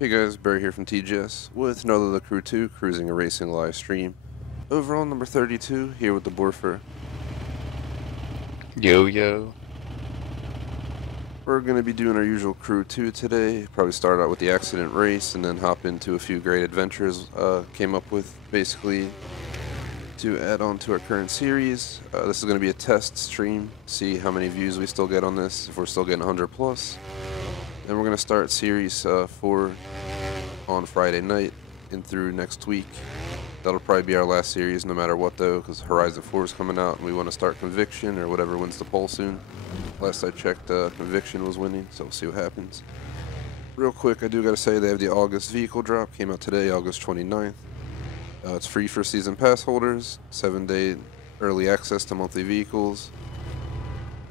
Hey guys, Barry here from TGS with another The Crew 2 Cruising and Racing live stream. Overall number 32 here with the Borfer. Yo yo. We're going to be doing our usual Crew 2 today. Probably start out with the accident race and then hop into a few great adventures came up with basically to add on to our current series. This is going to be a test stream, see how many views we still get on this, if we're still getting 100 plus. Then we're going to start series 4 on Friday night and through next week. That'll probably be our last series no matter what though, because Horizon 4 is coming out and we want to start Conviction or whatever wins the poll soon. Last I checked, Conviction was winning, so we'll see what happens. Real quick, I do got to say they have the August vehicle drop, came out today, August 29th. It's free for season pass holders, 7-day early access to monthly vehicles.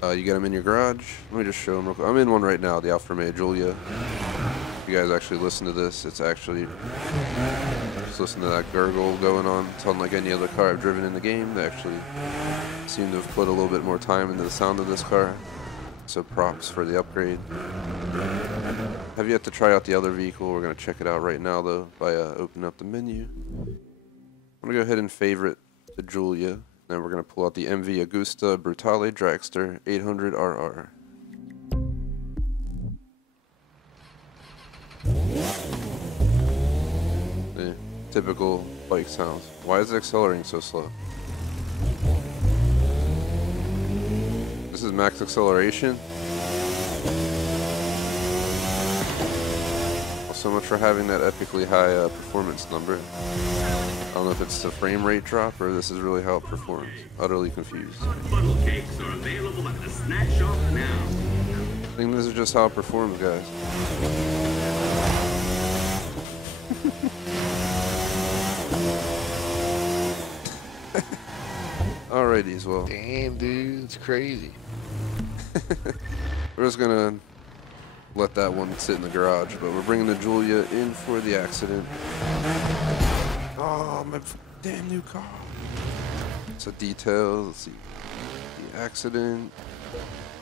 You get them in your garage. Let me just show them real quick. I'm in one right now, the Alfa Romeo Giulia. If you guys actually listen to this, it's actually, just listen to that gurgle going on. It's unlike any other car I've driven in the game. They actually seem to have put a little bit more time into the sound of this car. So props for the upgrade. Have yet to try out the other vehicle. We're going to check it out right now though by opening up the menu. I'm going to go ahead and favorite the Giulia. Then we're going to pull out the MV Agusta Brutale Dragster 800RR. The typical bike sounds. Why is it accelerating so slow? This is max acceleration. Well, so much for having that epically high performance number. I don't know if it's the frame rate drop or this is really how it performs. Utterly confused. Funnel cakes are available at the snack shop now. I think this is just how it performs, guys. Alrighty as well. Damn dude, it's crazy. We're just gonna let that one sit in the garage, but we're bringing the Giulia in for the accident. Oh, my damn new car. It's a detail. Let's see. The accident.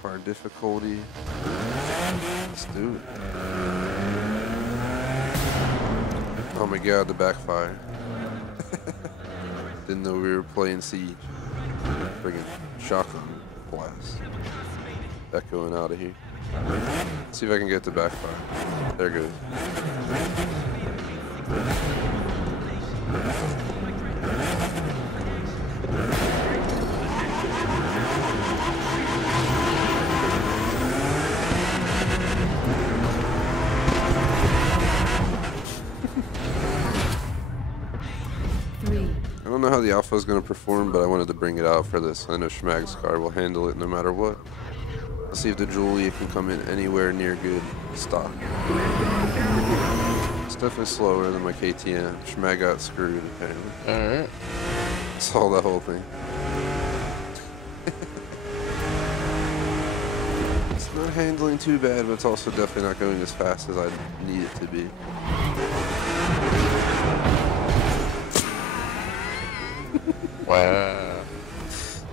Car difficulty. Let's do it. Oh my god, the backfire. Didn't know we were playing Siege. Friggin' shotgun blast. Echoing out of here. Let's see if I can get the backfire. There goes. I don't know how the Alpha is going to perform, but I wanted to bring it out for this. I know Schmag's car will handle it no matter what. Let's see if the Giulia can come in anywhere near good stock. It's definitely slower than my KTM. Schmag got screwed apparently. Alright. Saw that whole thing. It's not handling too bad, but it's also definitely not going as fast as I need it to be. Wow.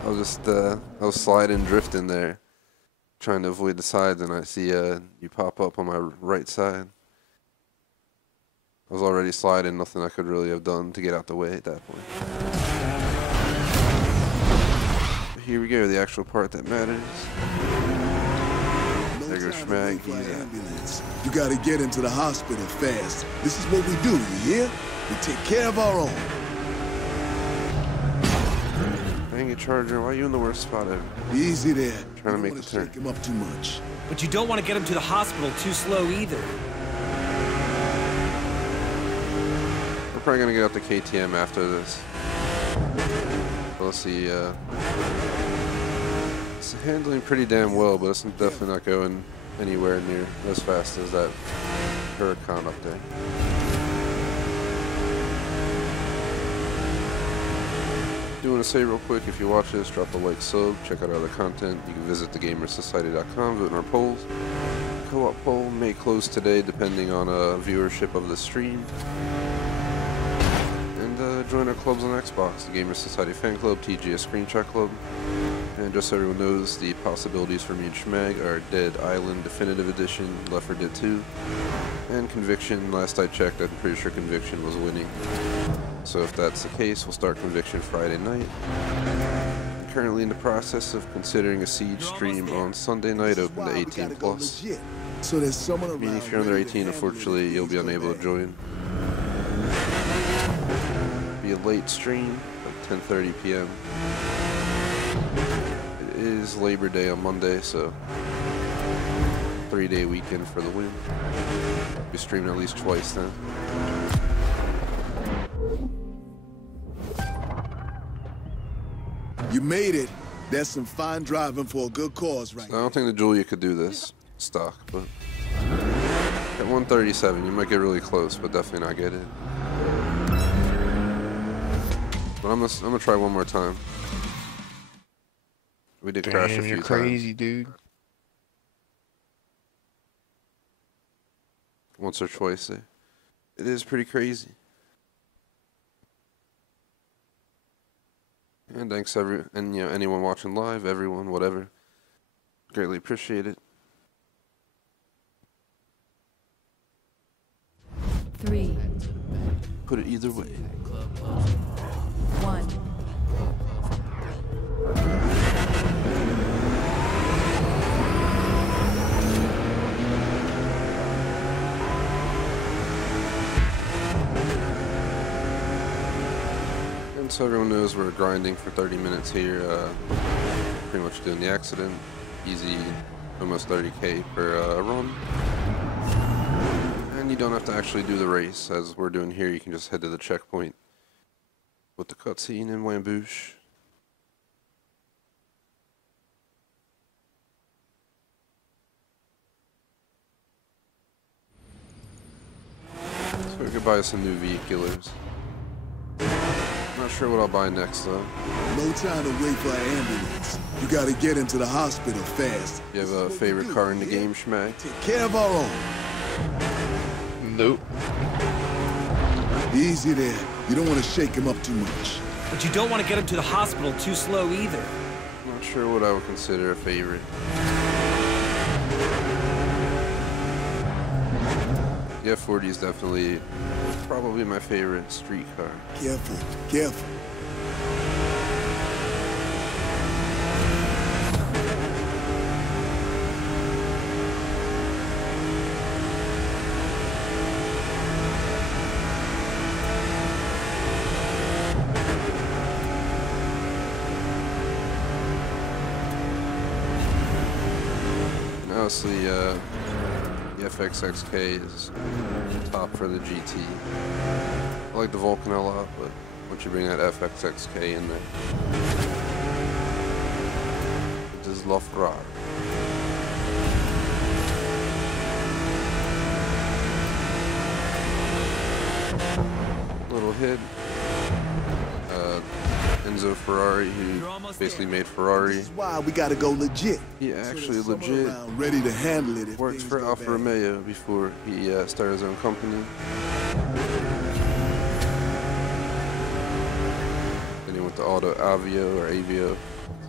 I was just, I was sliding, drifting there, trying to avoid the sides, and I see you pop up on my right side. I was already sliding, nothing I could really have done to get out the way at that point. Here we go, the actual part that matters. There goes Schmag, he's out. You gotta get into the hospital fast. This is what we do, you hear? We take care of our own. Dang it, Charger, why are you in the worst spot ever? Easy there. Trying to make the turn. Shake him up too much. But you don't want to get him to the hospital too slow either. We're probably gonna get out the KTM after this. We'll see, it's handling pretty damn well, but it's definitely not going anywhere near as fast as that Huracan up there. I do want to say real quick, if you watch this, drop a like, sub, check out our other content. You can visit thegamersociety.com, vote in our polls. Co-op poll may close today depending on viewership of the stream. And join our clubs on Xbox, the Gamers Society Fan Club, TGS Screenshot Club. And just so everyone knows, the possibilities for me and Schmag are Dead Island Definitive Edition, Left 4 Dead 2, and Conviction. Last I checked, I'm pretty sure Conviction was winning. So if that's the case, we'll start Conviction Friday night. I'm currently in the process of considering a Siege stream on Sunday night, open to 18+. So there's someone Meaning around if you're under ready to 18, handle unfortunately, it if you'll be things go unable to bad. join. Be a late stream, like 10:30 p.m. It is Labor Day on Monday, so 3-day weekend for the win. Be streaming at least twice then. You made it. That's some fine driving for a good cause right I don't think the Julia could do this stock, but at 137, you might get really close, but definitely not get it. But I'm gonna try one more time. We did crash a Damn, few you're times. crazy, dude. Once or twice. It is pretty crazy. And thanks anyone watching live, everyone, whatever. Greatly appreciate it. 3, Put it either way. 1. And so everyone knows we're grinding for 30 minutes here. Pretty much doing the accident. Easy, almost 30k per run. And you don't have to actually do the race as we're doing here. You can just head to the checkpoint with the cutscene in Wambouche. So we could buy some new vehiculars. Not sure what I'll buy next though. No time to wait for an ambulance. You gotta get into the hospital fast. You have a favorite car in the game, Schmag? Take care of our own. Nope. Easy there. You don't want to shake him up too much. But you don't want to get him to the hospital too slow either. Not sure what I would consider a favorite. The F40 is definitely probably my favorite street car. Careful, careful. And honestly, the XXXII is top for the GT. I like the Vulcan a lot, but once you bring that XXXII in there, it is La Ferrari. Little hit. Enzo Ferrari, who basically made Ferrari. This is why we gotta go legit. He So actually there's someone legit around ready to handle it if worked things for go Alfa bad. Romeo before he started his own company. Then he went to Auto Avio or Avio,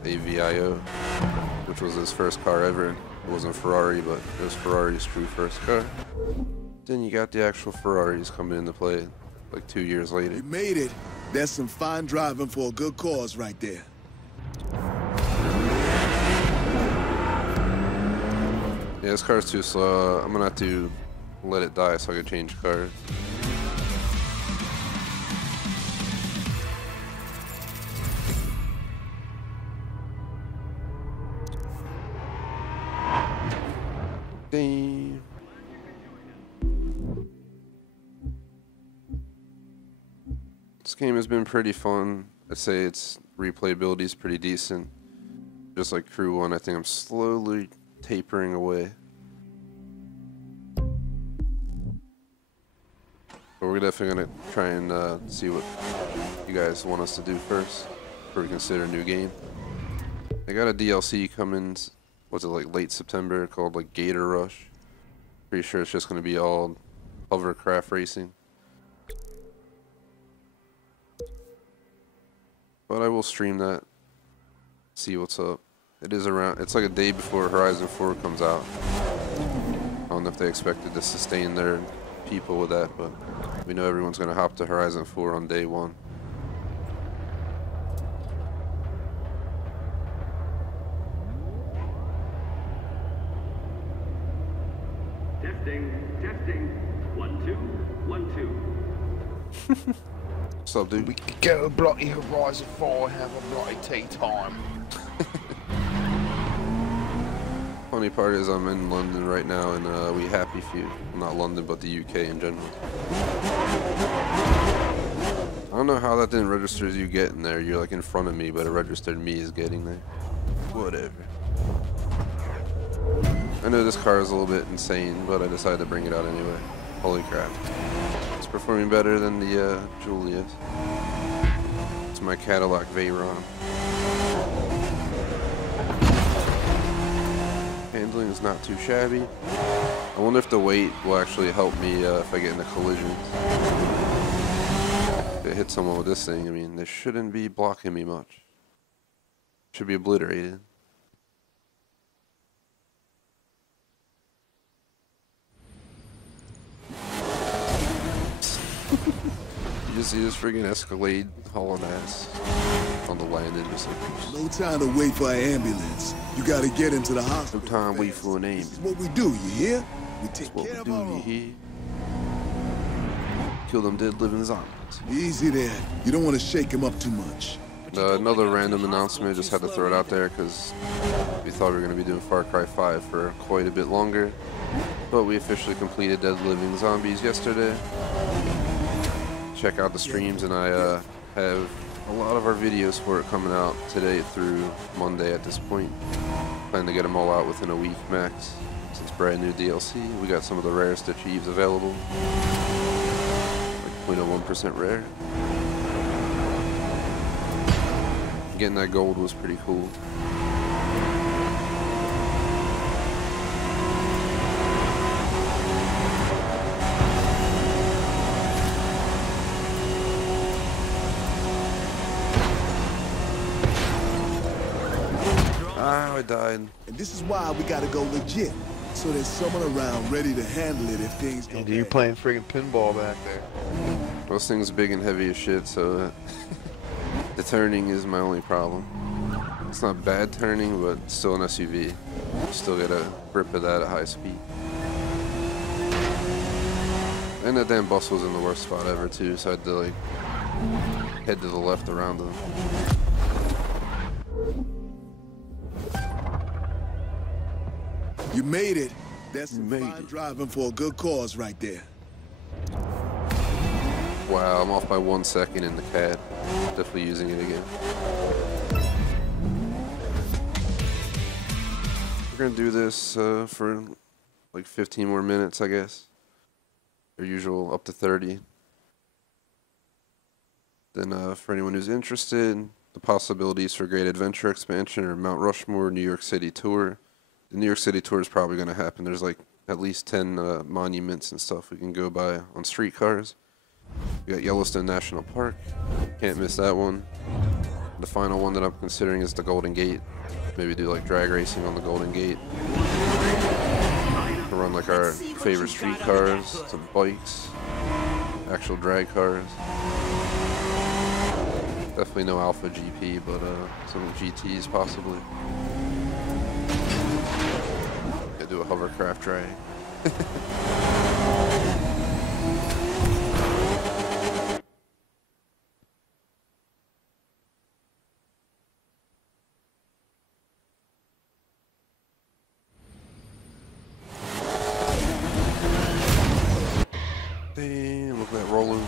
AVIO, which was his first car ever. It wasn't Ferrari, but it was Ferrari's true first car. Then you got the actual Ferraris coming into play like 2 years later. You made it. That's some fine driving for a good cause right there. Yeah, this car's too slow. I'm gonna have to let it die so I can change cars. Damn. This game has been pretty fun. I'd say its replayability is pretty decent. Just like Crew 1, I think I'm slowly tapering away. But we're definitely gonna try and see what you guys want us to do first before we consider a new game. They got a DLC coming, what's it, like late September, called like Gator Rush. Pretty sure it's just gonna be all hovercraft racing. But I will stream that. see what's up. It is around, it's like a day before Horizon 4 comes out. I don't know if they expected to sustain their people with that, but we know everyone's going to hop to Horizon 4 on day one. Testing. 1, 2, 1, 2. What's up, dude? We could go to bloody Horizon 4 and have a bloody tea time. Funny part is I'm in London right now, and we happy few. Well, not London, but the UK in general. I don't know how that didn't register as you getting there. You're like in front of me, but it registered me as getting there. Whatever. I know this car is a little bit insane, but I decided to bring it out anyway. Holy crap. It's performing better than the Julius. It's my Cadillac Veyron. Handling is not too shabby. I wonder if the weight will actually help me if I get in a collision. If I hit someone with this thing, I mean, they shouldn't be blocking me much. Should be obliterated. You just see this friggin' Escalade hauling ass on the landing, just like No time to wait for an ambulance. You gotta get into the hospital. no time wait fast. for an This is ambulance. what we do, you hear? We take What care we of do, our you own. hear? Kill them dead living zombies. Easy there. You don't want to shake him up too much. Another random announcement, just had to throw it out there because we thought we were going to be doing Far Cry 5 for quite a bit longer. But we officially completed Dead Living Zombies yesterday. Check out the streams, and I have a lot of our videos for it coming out today through Monday at this point. Plan to get them all out within a week max. Since brand new DLC, we got some of the rarest achieves available. Like 0.01% rare. Getting that gold was pretty cool. Ah, I died. And this is why we gotta go legit. So there's someone around ready to handle it if things go And you're bad. playing friggin' pinball back there. Those things big and heavy as shit, so the turning is my only problem. It's not bad turning, but it's still an SUV. Still get a grip of that at high speed. And that damn bus was in the worst spot ever too, so I had to like head to the left around them. You made it. That's some Made fine it. driving for a good cause right there. Wow, I'm off by 1 second in the CAD. Definitely using it again. We're gonna do this for like 15 more minutes, I guess. Our usual up to 30. Then for anyone who's interested, the possibilities for Great Adventure Expansion or Mount Rushmore New York City Tour. The New York City Tour is probably going to happen. There's like at least 10 monuments and stuff we can go by on streetcars. We got Yellowstone National Park. Can't miss that one. The final one that I'm considering is the Golden Gate. Maybe do like drag racing on the Golden Gate. To run like our favorite streetcars, some bikes, actual drag cars. Definitely no Alpha GP, but some GTs possibly. Could do a hovercraft drag. Damn, look at that rolling.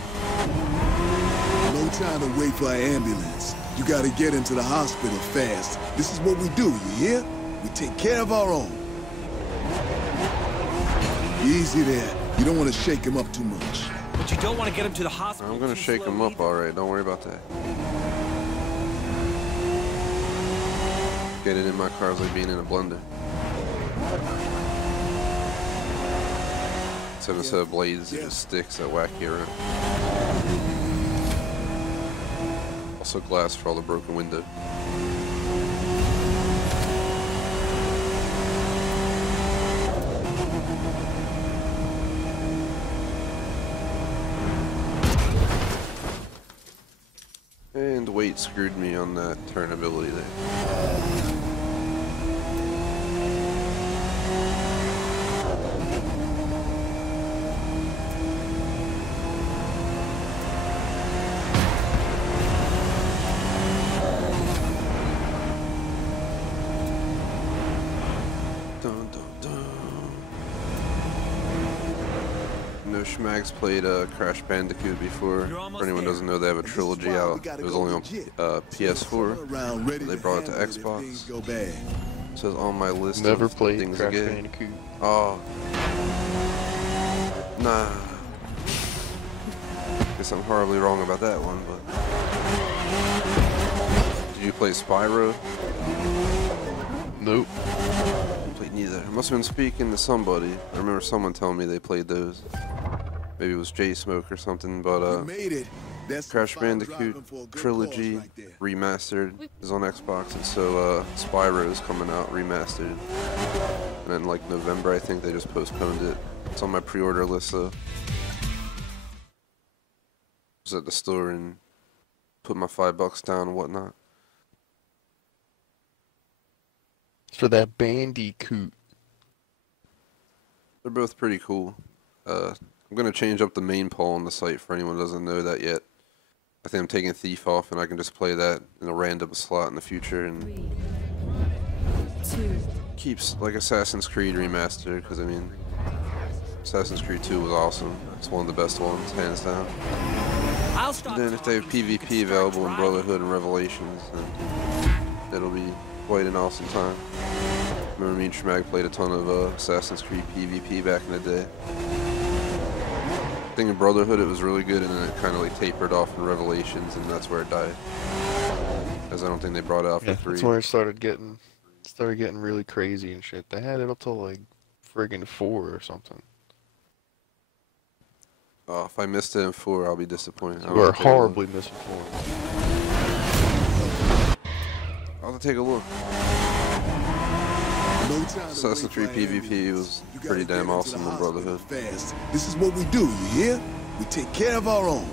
No time to wait for an ambulance. You gotta get into the hospital fast. This is what we do, you hear? We take care of our own. Easy there. You don't want to shake him up too much. But you don't want to get him to the hospital. I'm gonna too shake slow him up either. alright, don't worry about that. Get it in my car is like being in a blender. Except instead of blades, it's just sticks that whack you around. Also glass for all the broken window. wind weight screwed me on that turn ability there. Dun, dun, dun. No, Schmags played Crash Bandicoot before. For anyone who doesn't know, they have a trilogy out. It was only on PS4. They brought it to Xbox. So it's on my list Never of played things Crash to get. Bandicoot. Oh. Nah. Guess I'm horribly wrong about that one, but... Did you play Spyro? Nope. Played neither. I must have been speaking to somebody. I remember someone telling me they played those. Maybe it was J-Smoke or something, but Crash Bandicoot Trilogy Remastered is on Xbox, and so Spyro is coming out remastered. And then like November, I think they just postponed it. It's on my pre-order list though. I was at the store and put my $5 down and whatnot. For that Bandicoot. They're both pretty cool. I'm going to change up the main poll on the site for anyone who doesn't know that yet. I think I'm taking Thief off and I can just play that in a random slot in the future and keeps like Assassin's Creed Remastered, because I mean Assassin's Creed 2 was awesome. It's one of the best ones, hands down. And then if they have PvP available in Brotherhood and Revelations, then it'll be quite an awesome time. Remember me and Schmag played a ton of Assassin's Creed PvP back in the day. I think in Brotherhood it was really good, and then it kind of like tapered off in Revelations, and that's where it died. Because I don't think they brought it out for free. That's when it started getting really crazy and shit. They had it up till like friggin' 4 or something. Oh, if I missed it in 4, I'll be disappointed. We're horribly misinformed. I'll have to take a look. Assassin's Creed PvP was pretty damn awesome in Brotherhood. This is what we do, you hear? We take care of our own.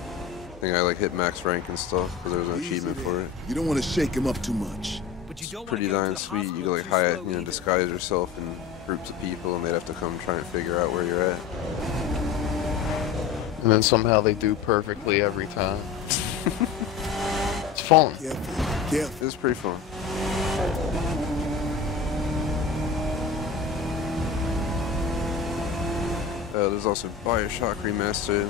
I think I like hit max rank and stuff because there was an achievement for it. You don't want to shake him up too much. It's pretty darn sweet. You can like hide, disguise yourself in groups of people, and they'd have to come try and figure out where you're at. And then somehow they do perfectly every time. It's fun. Careful. It's pretty fun. There's also Bioshock Remastered.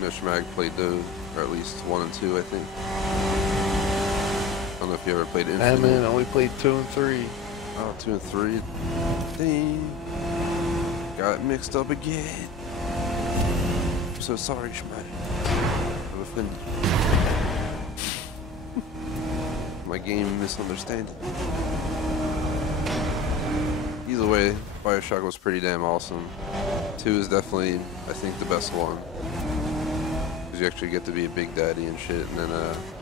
Schmag played those, or at least 1 and 2, I think. I don't know if you ever played Infinite. Man, I only played 2 and 3. Oh, 2 and 3. Dang. Got it mixed up again. I'm so sorry, Schmag. I've offended you. My game misunderstanding. Either way, Bioshock was pretty damn awesome. 2 is definitely, I think, the best one. Because you actually get to be a big daddy and shit. And then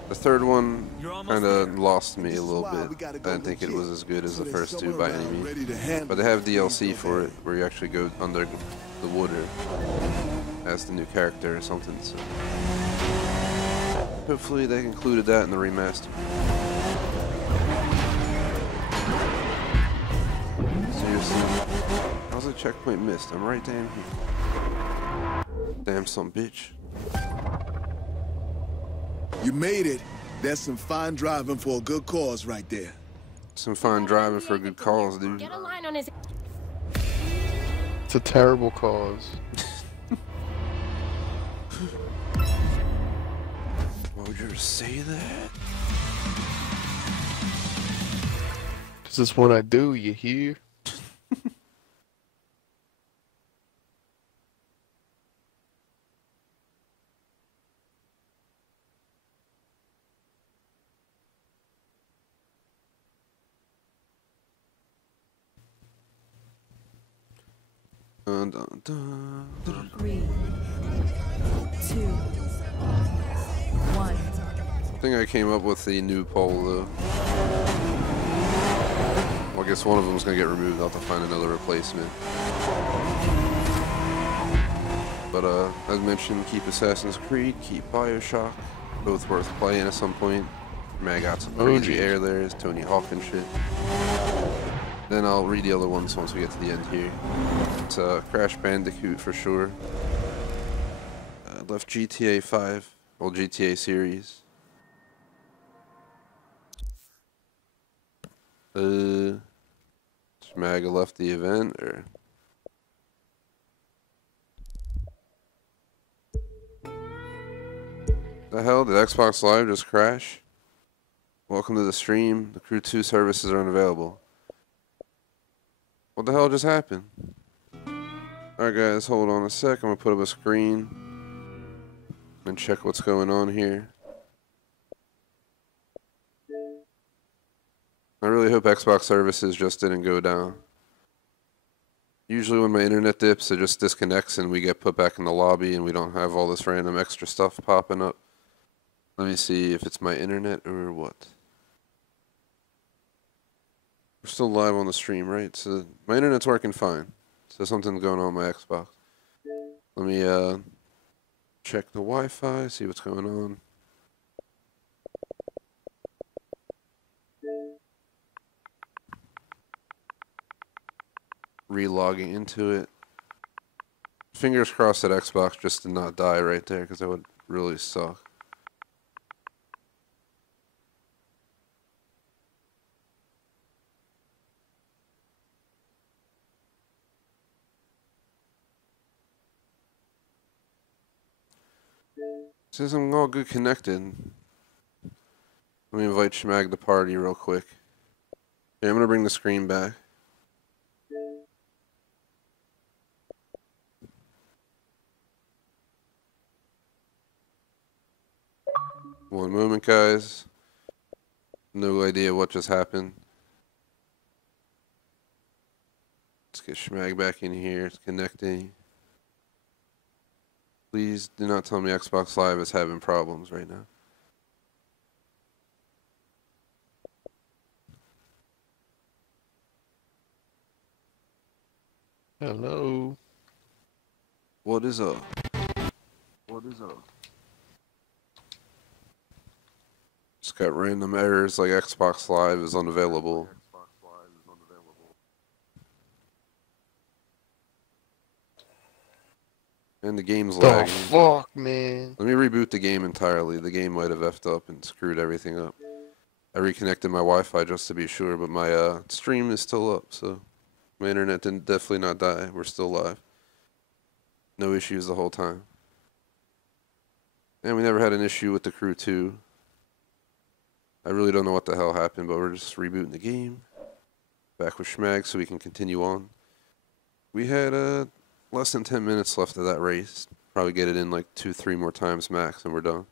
the third one kind of lost me a little bit. I didn't think it was as good as the first 2 by any means. But they have DLC for it, where you actually go under the water as the new character or something. So hopefully they included that in the remaster. How's the checkpoint missed? I'm right down here. Damn some bitch. You made it. That's some fine driving for a good cause right there. Some fine driving for a good cause, dude. Get a line on his... It's a terrible cause. Why would you say that? This is what I do, you hear? Dun, dun, dun, dun. 3, 2, 1. I think I came up with the new poll though. Well, I guess one of them is going to get removed. I'll have to find another replacement. But as mentioned, keep Assassin's Creed, keep Bioshock. both worth playing at some point. Man, got some Oh, crazy geez. air there. It's Tony Hawk and shit. Then I'll read the other ones once we get to the end here. It's Crash Bandicoot for sure. Left GTA 5, old GTA series. Schmaga left the event, or the hell did Xbox Live just crash? Welcome to the stream. The Crew 2 services are unavailable. What the hell just happened? Alright guys, hold on a sec. I'm gonna put up a screen and check what's going on here. I really hope Xbox services just didn't go down. Usually when my internet dips, it just disconnects and we get put back in the lobby and we don't have all this random extra stuff popping up. Let me see if it's my internet or what. We're still live on the stream, right? So my internet's working fine. So something's going on my Xbox. Let me check the Wi-Fi, see what's going on. Relogging into it. Fingers crossed that Xbox just did not die right there, because that would really suck. Says I'm all good connected. Let me invite Schmag to party real quick. Yeah, I'm gonna bring the screen back. One moment, guys. No idea what just happened. Let's get Schmag back in here. It's connecting. Please do not tell me Xbox Live is having problems right now. Hello. What is up? What is up? Just got random errors like Xbox Live is unavailable. And the game's The lagging. fuck, man? Let me reboot the game entirely. The game might have effed up and screwed everything up. I reconnected my Wi-Fi just to be sure, but my stream is still up, so my internet didn't definitely not die. We're still live. No issues the whole time. And we never had an issue with the Crew 2. I really don't know what the hell happened, but we're just rebooting the game. Back with Schmag so we can continue on. We had less than 10 minutes left of that race. Probably get it in like 2-3 more times max and we're done.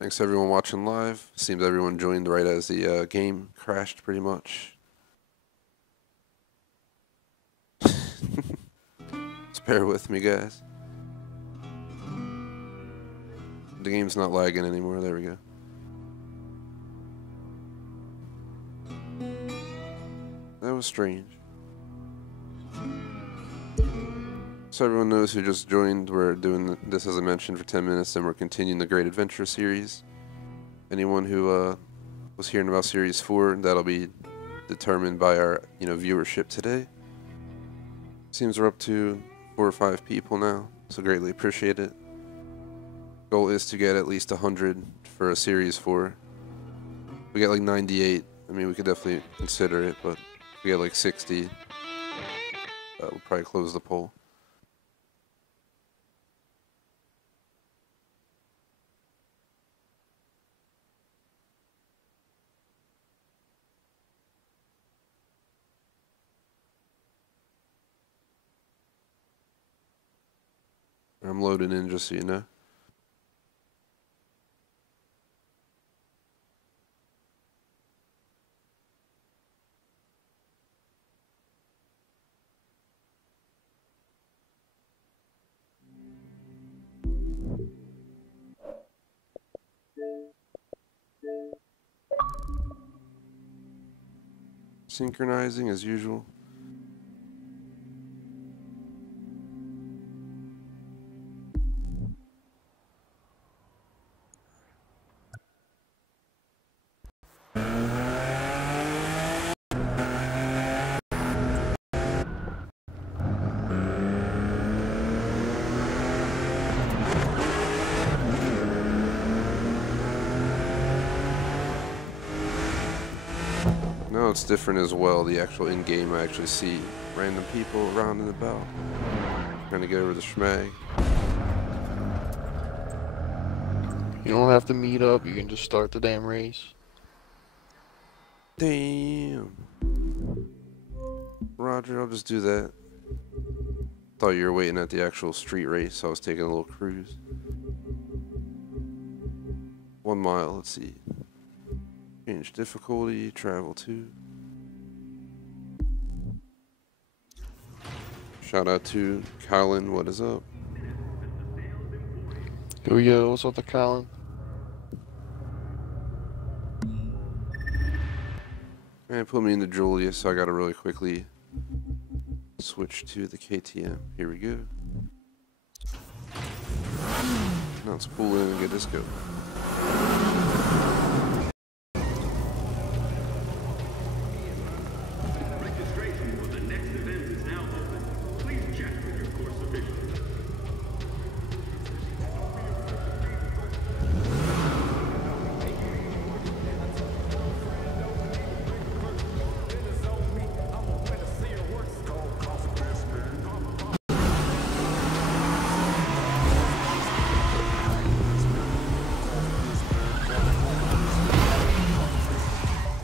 Thanks everyone watching live. Seems everyone joined right as the game crashed pretty much. Just bear with me, guys. The game's not lagging anymore. There we go. That was strange. So everyone knows who just joined, we're doing this as I mentioned for 10 minutes and we're continuing the Great Adventure series. Anyone who was hearing about Series 4, that'll be determined by our viewership today. Seems we're up to 4 or 5 people now, so greatly appreciate it. Goal is to get at least 100 for a Series 4. If we get like 98, I mean we could definitely consider it, but if we get like 60, we'll probably close the poll. I'm loading in just so you know. Synchronizing as usual. Now it's different as well. The actual in-game, I actually see random people around and about trying to get over the Schmag. You don't have to meet up. You can just start the damn race. Damn. Roger, I'll just do that. Thought you were waiting at the actual street race, so I was taking a little cruise. 1 mile, let's see. Change difficulty, travel 2. Shout out to Colin, what is up? Yo, what's up to Colin? And put me into Julia, so I gotta really quickly switch to the KTM. Here we go. Now let's pull in and get this going. Registration for the next event is now open. Please check with your course official.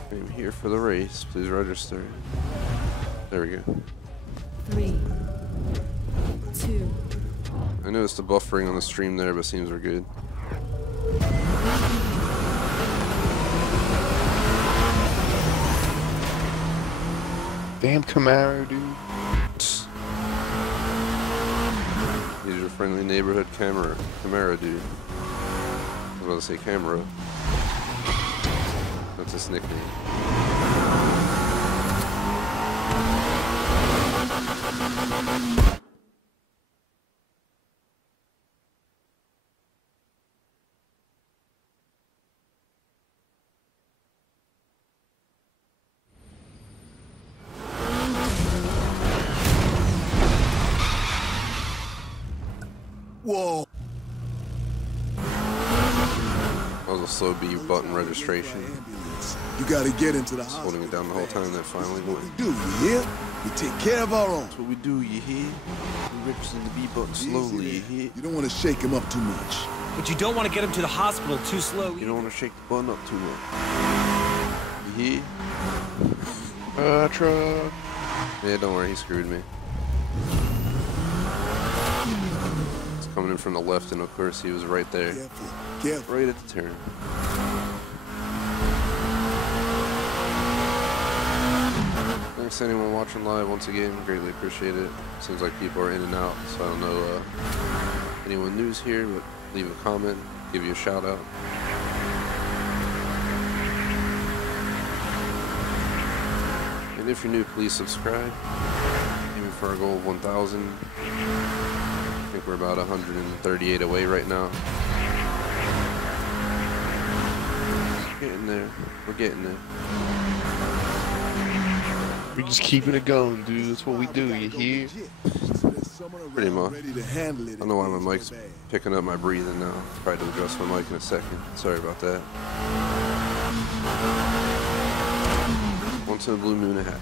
I'm here for the race. Please register. There we go. 3, 2, I noticed the buffering on the stream there, but seems we're good. Damn Camaro, dude. He's your friendly neighborhood Camaro dude. I was about to say Camaro. That's his nickname. Whoa. That was a slow B button registration. You gotta get into the Just holding it down the whole time, that finally What went. we do, you hear? We take care of our own. That's what we do, you hear? We register the B button slowly, you hear? You don't want to shake him up too much. But you don't want to get him to the hospital too slow. You don't want to shake the button up too much. You hear? Truck. Yeah, don't worry, he screwed me. It's coming in from the left, and of course he was right there. Careful, careful. Right at the turn. Thanks to anyone watching live once again, greatly appreciate it. Seems like people are in and out, so I don't know anyone new's here, but leave a comment, give you a shout out. And if you're new, please subscribe. Aiming for our goal of 1,000. I think we're about 138 away right now. Getting there. We're getting there. We just keeping it going, dude. That's what we do, you hear? Pretty much. I don't know why my mic's picking up my breathing now. Try to adjust my mic in a second. Sorry about that. Once in a blue moon, it happens.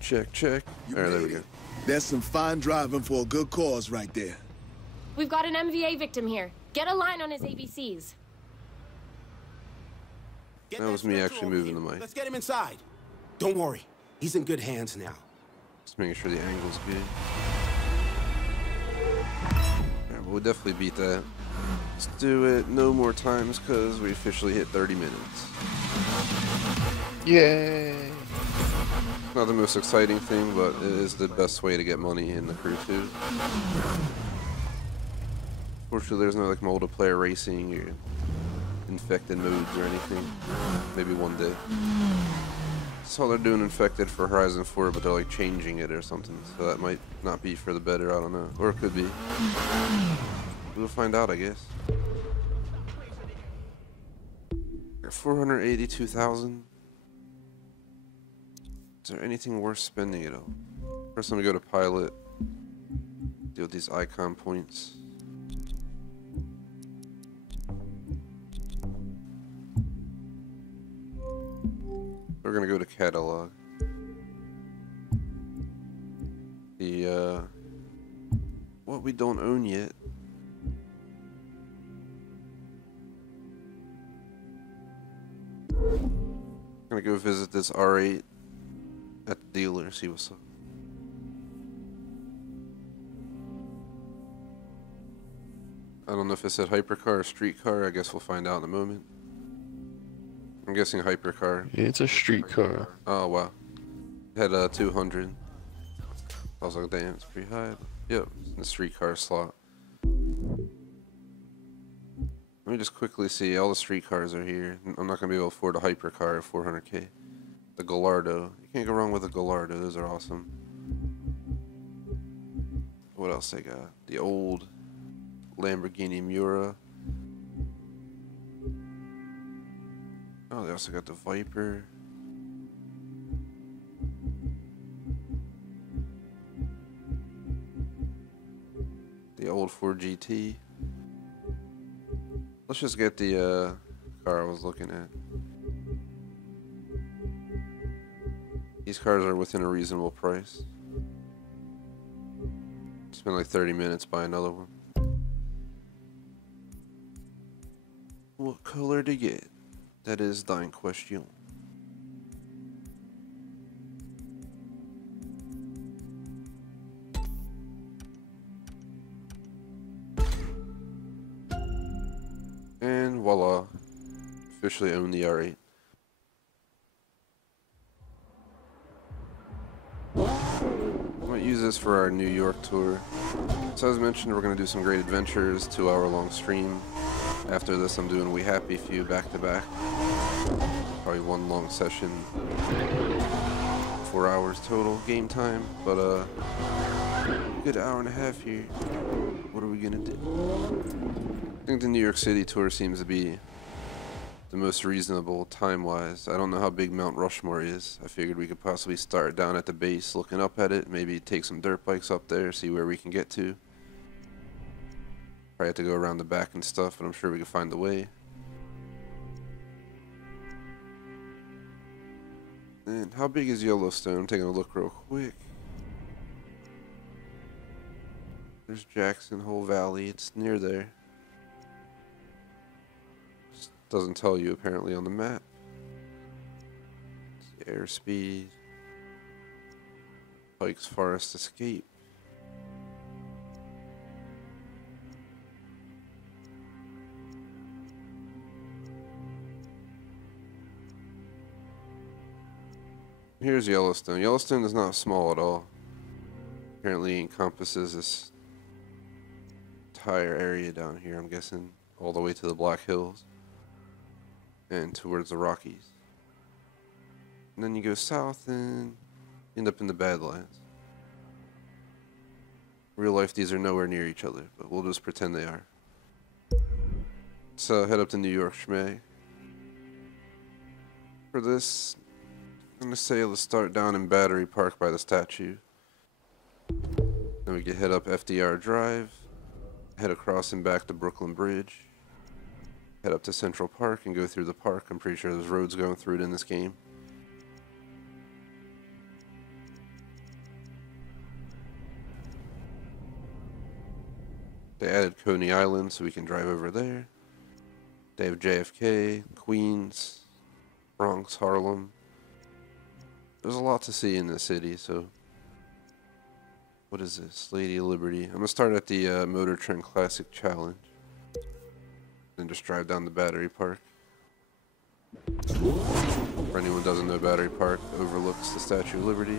Check, check. Alright, there we go. That's some fine driving for a good cause right there. We've got an MVA victim here. Get a line on his ABCs. That was me actually moving the mic. Let's get him inside. Don't worry. He's in good hands now. Just making sure the angle's good. Yeah, but we'll definitely beat that. Let's do it no more times because we officially hit 30 minutes. Yay! Not the most exciting thing, but it is the best way to get money in the crew too. Fortunately, there's no like multiplayer racing or infected modes or anything. Maybe one day. Saw they're doing infected for Horizon 4, but they're like changing it or something. So that might not be for the better. I don't know, or it could be. We'll find out, I guess. 482,000. Is there anything worth spending it on? First, let me go to pilot. Deal with these icon points. we're gonna go to catalog. The what we don't own yet. I'm gonna go visit this R8 at the dealer, see what's up. I don't know if it said hypercar or streetcar. I guess we'll find out in a moment. I'm guessing hypercar. Yeah, it's a streetcar. Oh wow. Had 200. I was like, damn, it's pretty high. Yep, it's in the streetcar slot. Let me just quickly see. All the streetcars are here. I'm not gonna be able to afford a hypercar at 400k. The Gallardo. You can't go wrong with a Gallardo. Those are awesome. What else they got? The old Lamborghini Miura. Oh, they also got the Viper. The old Ford GT. Let's just get the car I was looking at. These cars are within a reasonable price. Spend like 30 minutes, buy another one. What color to get? That is thine question. And voila, officially own the R8. I might use this for our New York tour. So as mentioned, we're going to do some great adventures, 2-hour-long stream. After this, I'm doing We Happy Few back to back. Probably one long session, 4 hours total game time, but good hour and a half here. What are we gonna do? I think the New York City tour seems to be the most reasonable time-wise. I don't know how big Mount Rushmore is. I figured we could possibly start down at the base, looking up at it, maybe take some dirt bikes up there, see where we can get to. Probably have to go around the back and stuff, but I'm sure we can find the way. And how big is Yellowstone? I'm taking a look real quick. There's Jackson Hole Valley. It's near there. Just doesn't tell you apparently on the map. It's the airspeed. Pike's Forest Escape. Here's Yellowstone. Yellowstone is not small at all. Apparently encompasses this entire area down here, I'm guessing, all the way to the Black Hills and towards the Rockies. And then you go south and end up in the Badlands. In real life, these are nowhere near each other, but we'll just pretend they are. Let's head up to New York, Schmag. For this, I'm gonna say let's start down in Battery Park by the statue. Then we can head up FDR Drive, head across and back to Brooklyn Bridge, head up to Central Park and go through the park. I'm pretty sure there's roads going through it in this game. They added Coney Island so we can drive over there. They have JFK, Queens, Bronx, Harlem. There's a lot to see in this city, so... What is this? Lady of Liberty. I'm gonna start at the Motor Trend Classic Challenge. Then just drive down to Battery Park. For anyone who doesn't know, Battery Park overlooks the Statue of Liberty.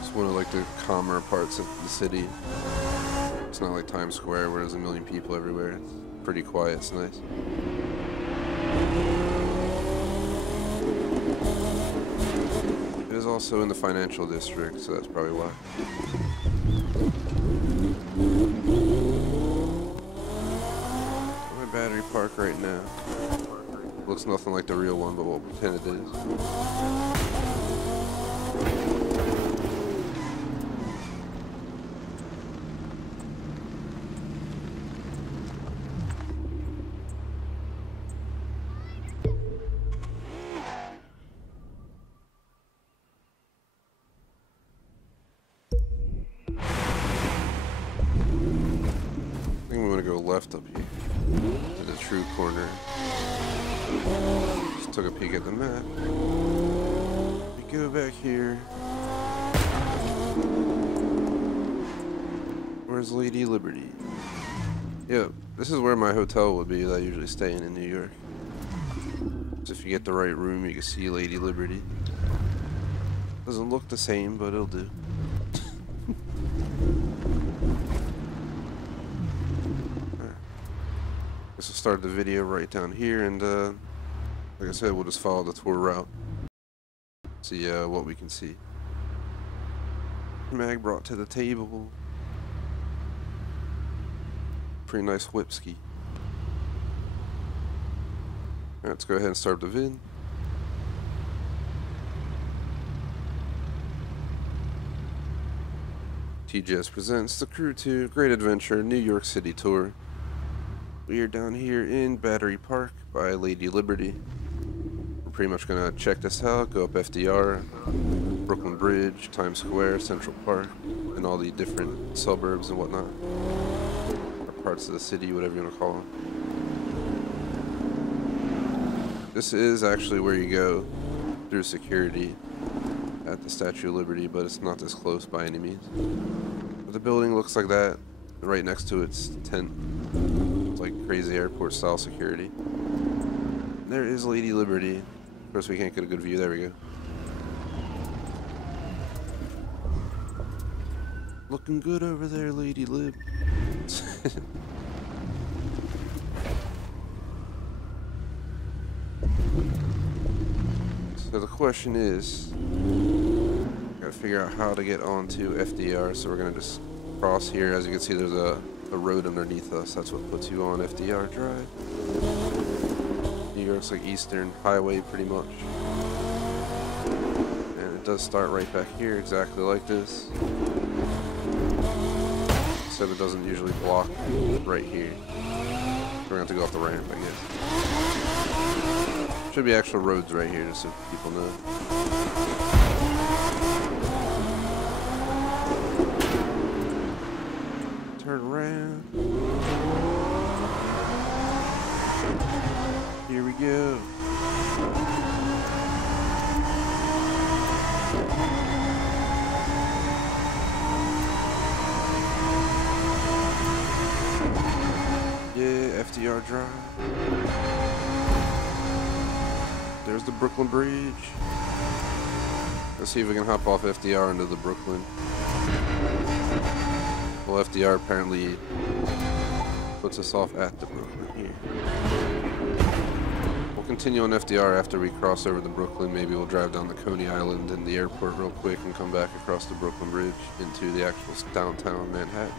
It's one of like the calmer parts of the city. It's not like Times Square where there's a million people everywhere. It's pretty quiet, it's nice. It is also in the financial district, so that's probably why. I'm at Battery Park right now. Looks nothing like the real one, but we'll pretend it is. left up here. To the true corner. Just took a peek at the map. We go back here. Where's Lady Liberty? Yep, this is where my hotel would be that I usually stay in New York. So if you get the right room, you can see Lady Liberty. Doesn't look the same, but it'll do. Guess we'll start the video right down here, and like I said, we'll just follow the tour route. See what we can see. Mag brought to the table. Pretty nice whip ski. Alright, let's go ahead and start the vid. TGS presents the Crew 2 Great Adventure New York City Tour. We are down here in Battery Park by Lady Liberty. We're pretty much gonna check this out, go up FDR, Brooklyn Bridge, Times Square, Central Park, and all the different suburbs and whatnot. Or parts of the city, whatever you want to call them. This is actually where you go through security at the Statue of Liberty, but it's not this close by any means. But the building looks like that. Right next to its tent. It's like crazy airport style security. There is Lady Liberty. Of course we can't get a good view. There we go. Looking good over there, Lady Lib. So the question is, gotta figure out how to get onto FDR, so we're gonna just cross here. As you can see, there's a road underneath us. That's what puts you on FDR Drive. New York's like Eastern Highway pretty much. And it does start right back here, exactly like this. Except it doesn't usually block right here. We're gonna have to go off the ramp, I guess. Should be actual roads right here, just so people know. Turn around. Here we go. Yeah, FDR Drive. There's the Brooklyn Bridge. Let's see if we can hop off FDR into the Brooklyn. Well, FDR apparently puts us off at the Brooklyn here. We'll continue on FDR after we cross over the Brooklyn. Maybe we'll drive down the Coney Island and the airport real quick and come back across the Brooklyn Bridge into the actual downtown Manhattan.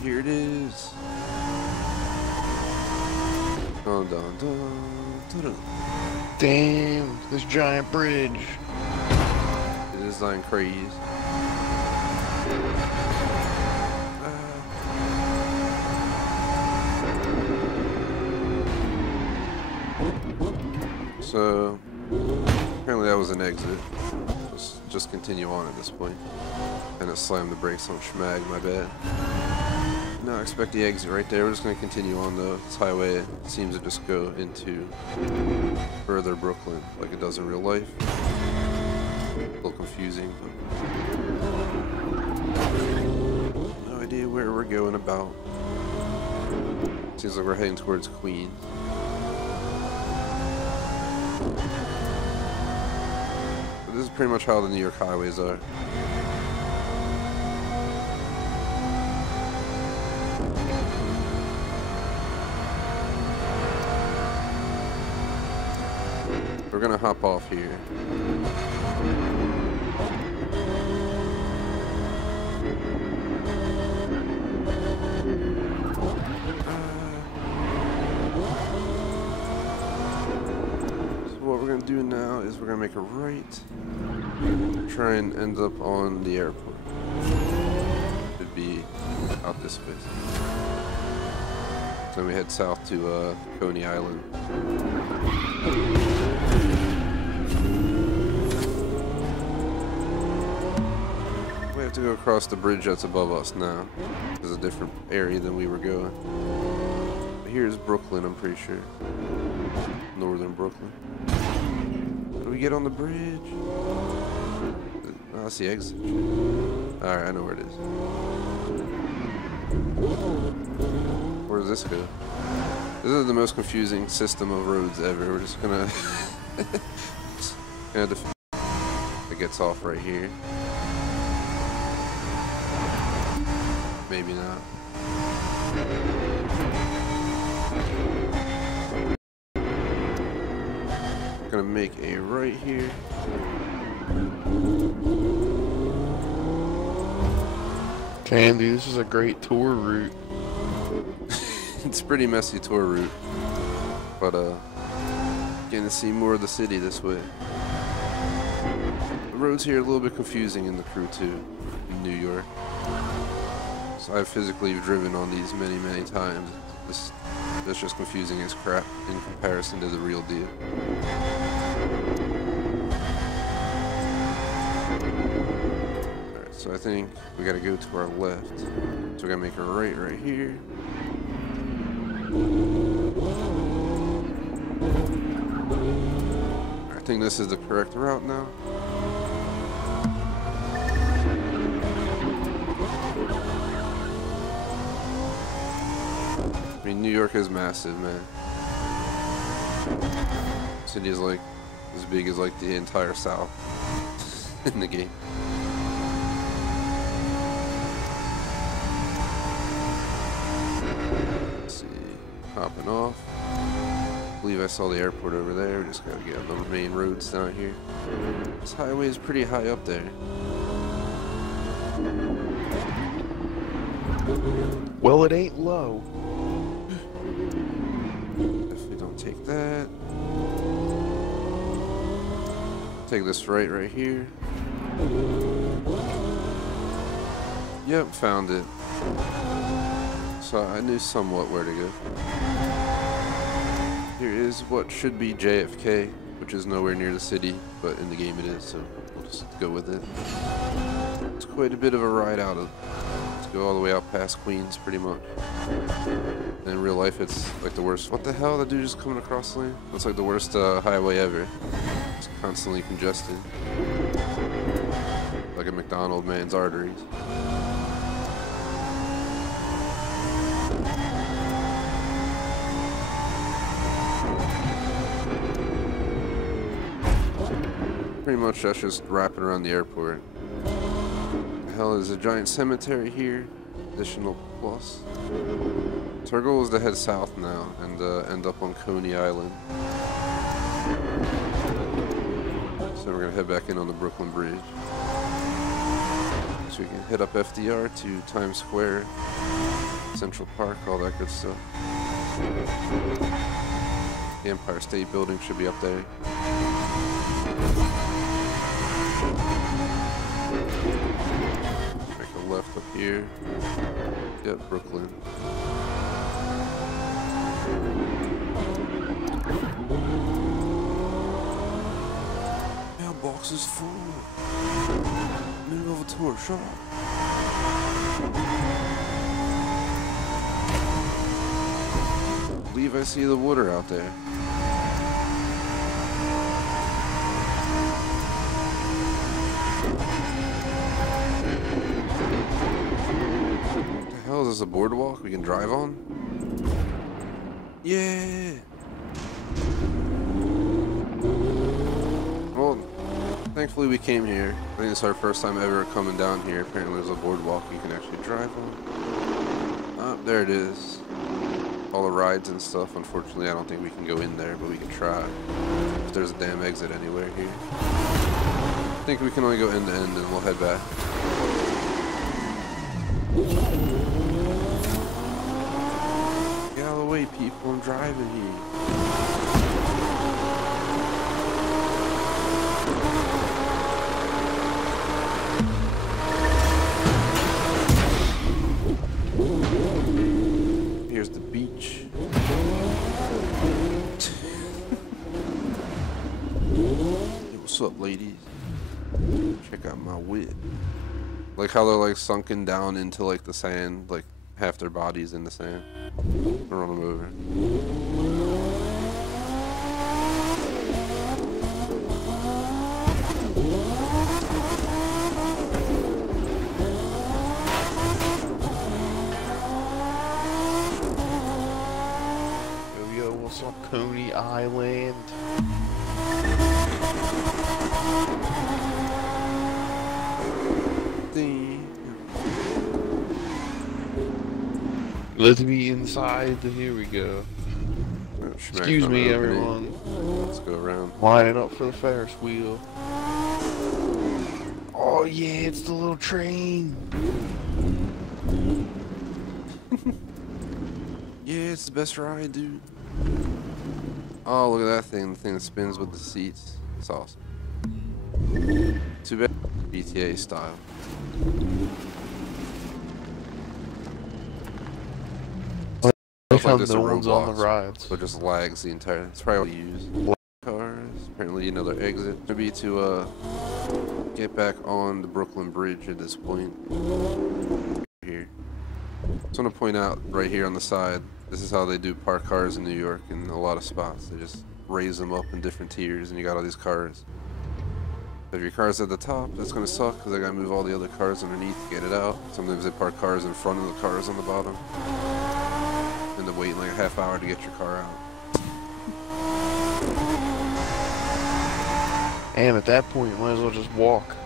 Here it is. Dun, dun, dun, dun, dun. Damn, this giant bridge. It is like crazy. So apparently that was an exit. Let's just continue on at this point. And it slammed the brakes on Schmag, my bad. No, I expect the exit right there. We're just going to continue on though. This highway seems to just go into further Brooklyn like it does in real life. A little confusing, but no idea where we're going about. Seems like we're heading towards Queens. But this is pretty much how the New York highways are. We're gonna hop off here. So what we're gonna do now is we're gonna make a right. Try and end up on the airport. Should be out this way. Then we head south to Coney Island. We have to go across the bridge that's above us now. It's a different area than we were going. But here's Brooklyn, I'm pretty sure. Northern Brooklyn. How do we get on the bridge? Oh, that's the exit. Alright, I know where it is. Where does this go? This is the most confusing system of roads ever. We're just gonna... It gets off right here. Maybe not. Gonna make a right here. Candy, this is a great tour route. It's a pretty messy tour route, but getting to see more of the city this way. The roads here are a little bit confusing in the crew too, in New York. So I've physically driven on these many times. That's just confusing as crap in comparison to the real deal. Alright, so I think we gotta go to our left. So we gotta make a right here. I think this is the correct route now. I mean, New York is massive, man. City is like as big as like the entire South in the game. Let's see, hopping off. I believe I saw the airport over there. We just gotta get on the main roads down here. This highway is pretty high up there. Well, it ain't low. Definitely don't take that. Take this right here. Yep, found it. So I knew somewhat where to go. Here is what should be JFK, which is nowhere near the city, but in the game it is, so we'll just go with it. It's quite a bit of a ride out of. Let's go all the way out past Queens, pretty much. And in real life, it's like the worst. What the hell? That dude just coming across the lane? It's like the worst highway ever. It's constantly congested, like a McDonald's man's arteries. Pretty much that's just wrapping around the airport. The hell is a giant cemetery here? Additional plus. So our goal is to head south now and end up on Coney Island. So we're gonna head back in on the Brooklyn Bridge. So we can hit up FDR to Times Square, Central Park, all that good stuff. The Empire State Building should be up there. Make a left up here. Yep, Brooklyn. Mailbox is full. Middle of a tour, shut up. I believe I see the water out there. Is this a boardwalk we can drive on? Yeah! Well, thankfully we came here. I think it's our first time ever coming down here. Apparently there's a boardwalk you can actually drive on. Oh, there it is. All the rides and stuff. Unfortunately, I don't think we can go in there, but we can try. If there's a damn exit anywhere here. I think we can only go end to end and we'll head back. Get out of the way, people. I'm driving here. Here's the beach. What's up, ladies? Check out my whip. Like how they're like sunken down into like the sand, like half their bodies in the sand. Run them over. Yo, what's up, Coney Island? Let me inside. Here we go. Oh, Excuse me, everyone. Let's go around. Lining up for the Ferris wheel. Oh yeah, it's the little train. Yeah, it's the best ride, dude. Oh, look at that thing. The thing that spins with the seats. It's awesome. Too bad. GTA style. Like how this no in one's on the Roblox, rides. so it just lags the entire. It's probably what you use. Cars. Apparently, another exit. Maybe to get back on the Brooklyn Bridge at this point. Here. Just want to point out right here on the side. This is how they do park cars in New York in a lot of spots. They just raise them up in different tiers, and you got all these cars. If your car's at the top, that's gonna suck because they gotta move all the other cars underneath to get it out. Sometimes they park cars in front of the cars on the bottom. And then wait like a half hour to get your car out. And at that point, you might as well just walk.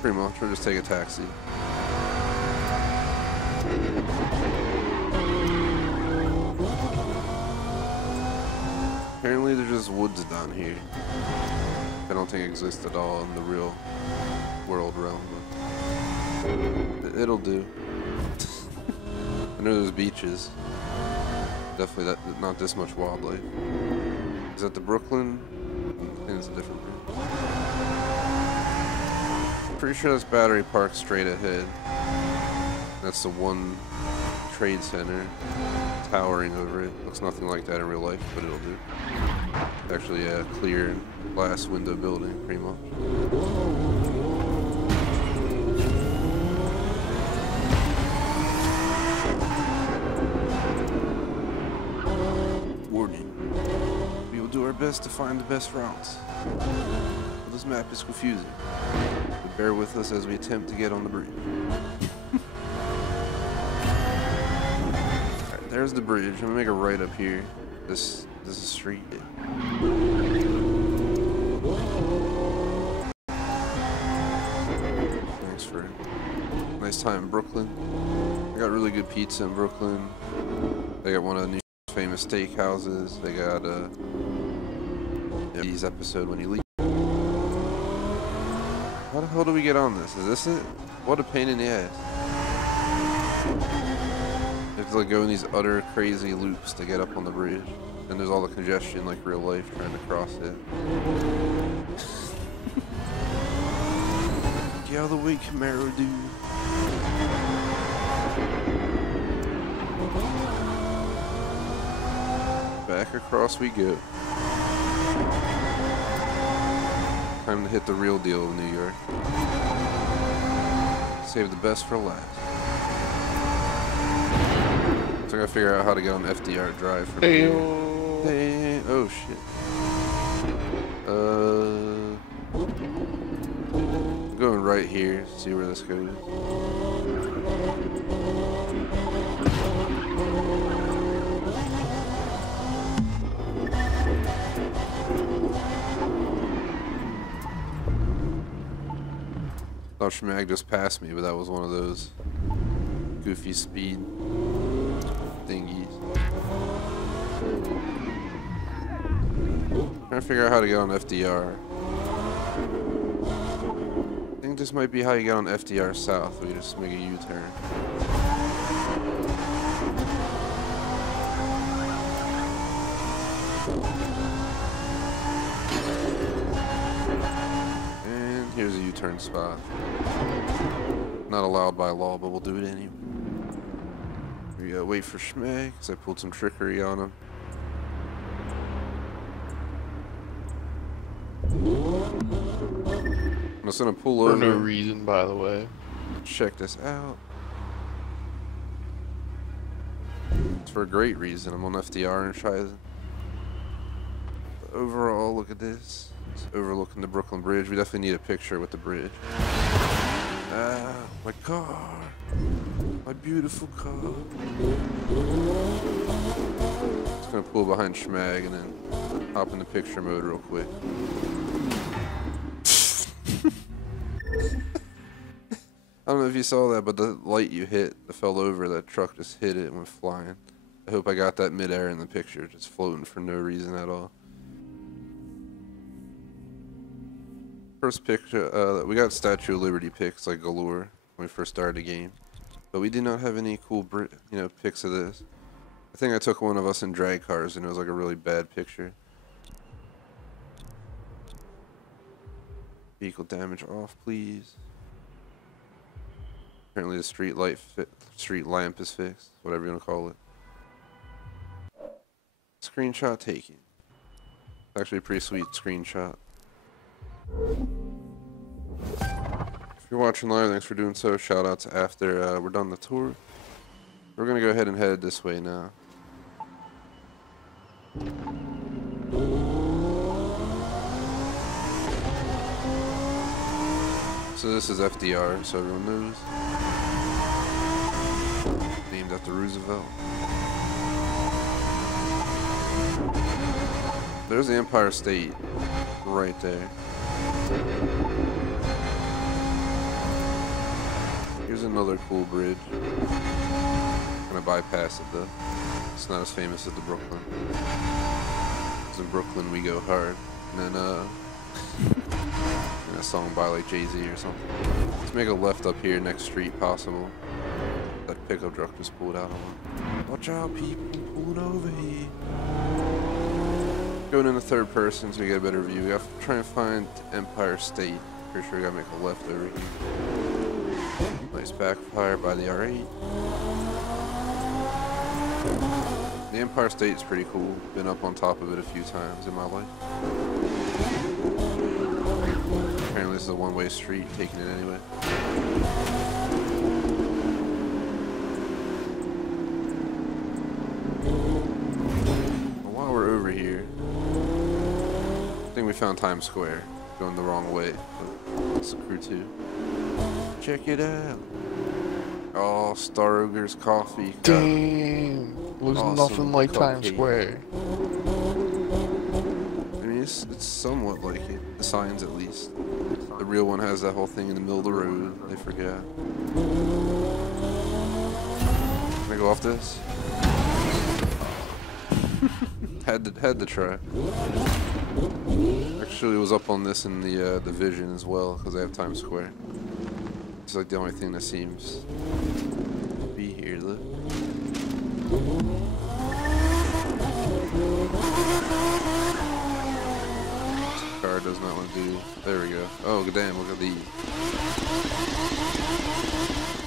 Pretty much, or just take a taxi. Apparently there's just woods down here. I don't think exist at all in the real world realm. But it'll do. I know there's beaches. Definitely not this much wildlife. Is that the Brooklyn? I think it's a different bridge. Pretty sure that's Battery Park straight ahead. That's the one Trade Center towering over it. Looks nothing like that in real life, but it'll do. Actually, a clear glass window building, pretty much. Warning. We will do our best to find the best routes. But this map is confusing. But bear with us as we attempt to get on the bridge. Alright, there's the bridge. I'm gonna make a right up here. This is a street. Thanks for a nice time in Brooklyn. I got really good pizza in Brooklyn. They got one of the New York's famous steakhouses. They got Eddie's episode when he leaves. How the hell do we get on this? Is this it? What a pain in the ass. You have to like go in these utter crazy loops to get up on the bridge. And there's all the congestion like real life trying to cross it. Get out of the way, Camaro dude. Back across we go. Time to hit the real deal of New York. Save the best for last. So I gotta figure out how to get on FDR Drive from here. Hey, oh shit. I'm going right here, see where this goes. Thought Schmag just passed me, but that was one of those goofy speed thingies. Trying to figure out how to get on FDR. I think this might be how you get on FDR South, where you just make a U-turn. And here's a U-turn spot. Not allowed by law, but we'll do it anyway. We gotta wait for Schmag, because I pulled some trickery on him. I'm just gonna pull For over. no reason, by the way. Check this out. It's for a great reason. I'm on FDR and Schmagelborfer. Overall, look at this. It's overlooking the Brooklyn Bridge. We definitely need a picture with the bridge. Ah, my car. My beautiful car. Just gonna pull behind Schmag and then hop into picture mode real quick. I don't know if you saw that, but the light you hit, that fell over, that truck just hit it and went flying. I hope I got that midair in the picture, just floating for no reason at all. First picture, we got Statue of Liberty pics like galore when we first started the game, but we did not have any cool, pics of this. I think I took one of us in drag cars, and it was like a really bad picture. Vehicle damage off, please. Apparently the street lamp is fixed, whatever you want to call it. Screenshot taken. Actually a pretty sweet screenshot. If you're watching live, thanks for doing so. Shout out to after we're done the tour. We're gonna go ahead and head this way now. So this is FDR, so everyone knows. Named after Roosevelt. There's the Empire State right there. Here's another cool bridge. Gonna bypass it though. It's not as famous as the Brooklyn. Because in Brooklyn we go hard. And then a song by like Jay-Z or something. Let's make a left up here, next street possible. That pickup truck just pulled out on. Watch out, people, pulling over here. Going in the third person so we get a better view. We have to try and find Empire State. Pretty sure we gotta make a left over here. Nice backfire by the R8. The Empire State is pretty cool. Been up on top of it a few times in my life. Apparently this is a one-way street, taking it anyway. Well, while we're over here, I think we found Times Square. Going the wrong way. It's Crew 2. Check it out. Oh, Star Ogre's coffee. Damn. Looks awesome nothing like Times cupcake. Square. I mean, it's somewhat like it. The signs, at least. The real one has that whole thing in the middle of the road. They forgot. Can I go off this? had to try. Actually, it was up on this in the Vision as well, because they have Times Square. It's like the only thing that seems to be here, though. Car does not want to do. There we go. Oh, damn, look at these.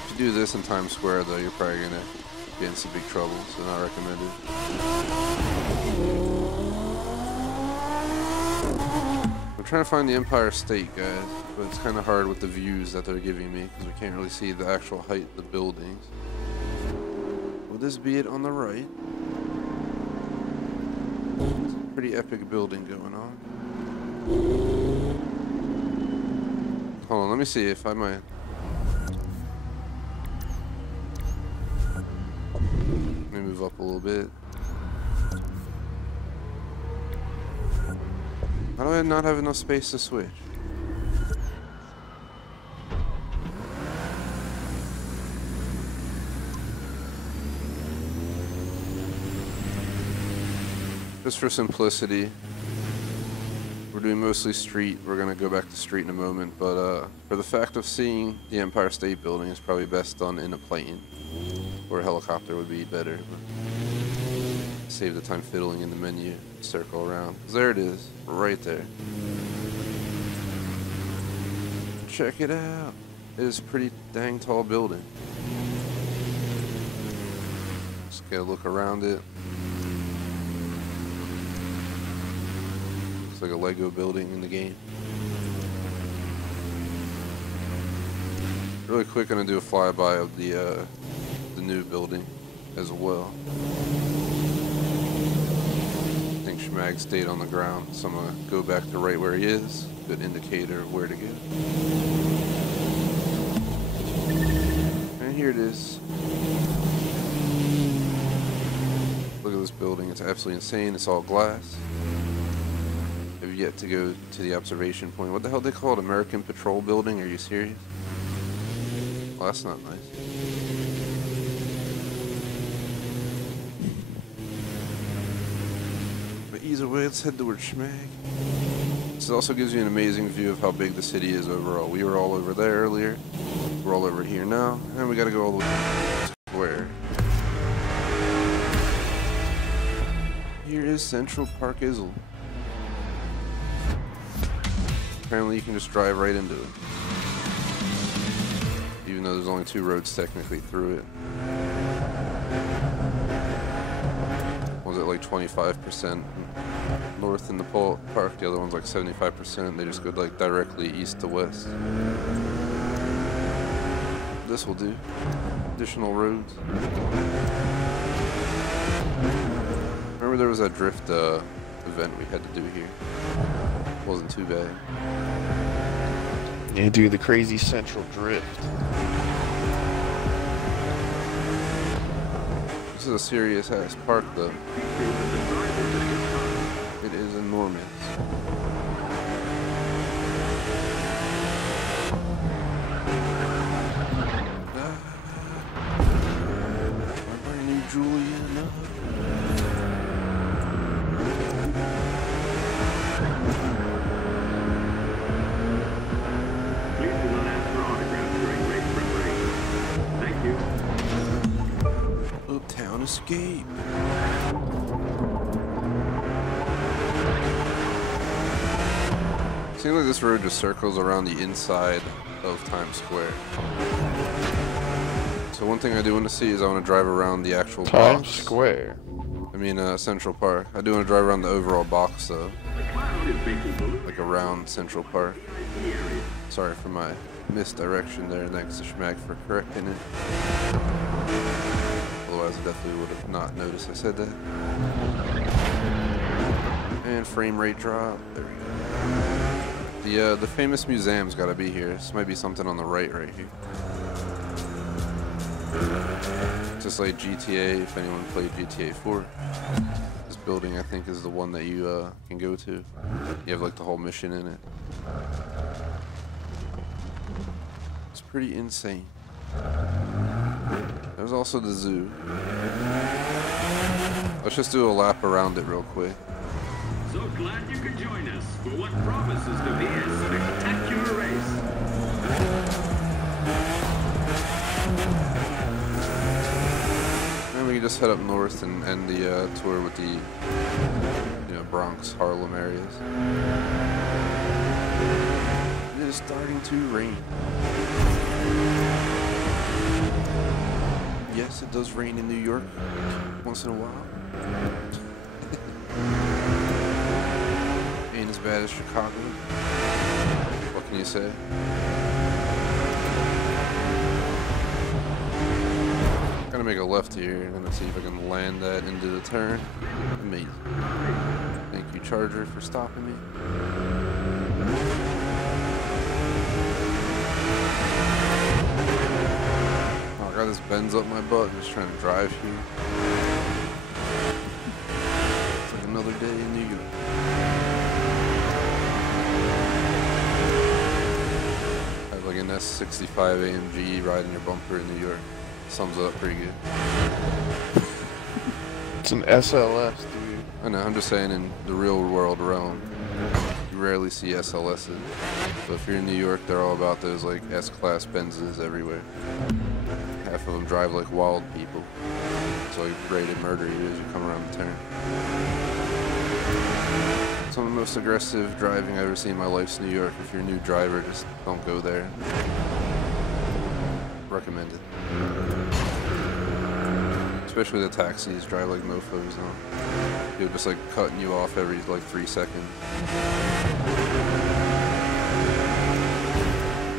If you do this in Times Square, though, you're probably going to get in some big trouble, so not recommended. I'm trying to find the Empire State, guys, but it's kind of hard with the views that they're giving me, because we can't really see the actual height of the buildings. Will this be it on the right? It's a pretty epic building going on. Hold on, let me see if I might. Let me move up a little bit. How do I not have enough space to switch? Just for simplicity, we're doing mostly street. We're gonna go back to street in a moment, but for the fact of seeing the Empire State Building, is probably best done in a plane, or a helicopter would be better. But save the time fiddling in the menu, circle around. 'Cause there it is, right there. Check it out. It is a pretty dang tall building. Just get a look around it. Looks like a Lego building in the game. Really quick, gonna do a flyby of the new building as well. I think Schmag stayed on the ground, so I'm gonna go back to right where he is. Good indicator of where to go. And here it is. Look at this building, it's absolutely insane. It's all glass. Have yet to go to the observation point. What the hell they call it? American Patrol Building? Are you serious? Well, that's not nice. But either way, let's head towards Schmag. This also gives you an amazing view of how big the city is overall. We were all over there earlier. We're all over here now. And we gotta go all the way to the square. Here is Central Park Isle. Apparently you can just drive right into it. Even though there's only 2 roads technically through it. Was it like 25% north in the park? The other one's like 75%. They just go like directly east to west. This will do. Additional roads. Remember there was that drift event we had to do here. Wasn't too bad. Yeah, do the crazy central drift. This is a serious ass park though. It is enormous. My brand new Julian. Please do not ask for autographs during race preparation. Thank you. Uptown Escape. Seems like this road just circles around the inside of Times Square. So one thing I do want to see is I want to drive around the actual Times box. Square. I mean Central Park. I do want to drive around the overall box though. Like around Central Park. Sorry for my misdirection there. Thanks to Schmag for correcting it. Otherwise I definitely would have not noticed I said that. And frame rate drop. There we go. The famous museum's got to be here. This might be something on the right here. Just like GTA, if anyone played GTA 4. This building I think is the one that you can go to. You have like the whole mission in it. It's pretty insane. There's also the zoo. Let's just do a lap around it real quick. So glad you could join us for what promises to be a spectacular race. And we can just head up north and end the tour with the Bronx, Harlem areas. It is starting to rain. Yes, it does rain in New York once in a while. Ain't as bad as Chicago. What can you say? Gonna make a left here and then see if I can land that into the turn. Amazing. Thank you, Charger, for stopping me. Oh, I got this bends up my butt just trying to drive here. It's like another day in New York. I have like an S65 AMG riding your bumper in New York. Sums it up pretty good. It's an SLS, dude. I know, I'm just saying in the real world realm, you rarely see SLSs. But if you're in New York, they're all about those like S-Class Benzes everywhere. Half of them drive like wild people. It's like ready to murder you as you come around the turn. Some of the most aggressive driving I've ever seen in my life's New York. If you're a new driver, just don't go there. Recommended. Especially the taxis drive like mofos now. He'll just like cutting you off every like 3 seconds.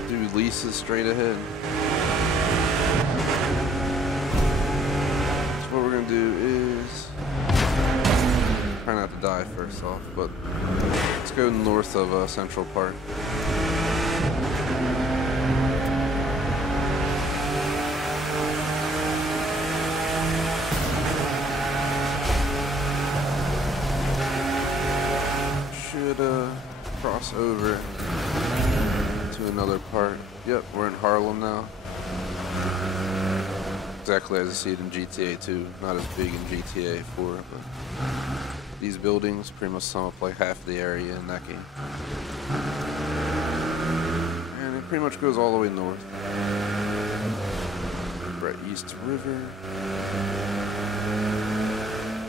Dude, Lisa's straight ahead. So what we're gonna do is try not to die first off, but let's go north of Central Park. Should cross over to another part. Yep, we're in Harlem now. Exactly as I see it in GTA 2. Not as big in GTA 4, but these buildings pretty much sum up like half the area in that game. And it pretty much goes all the way north. We're at East River.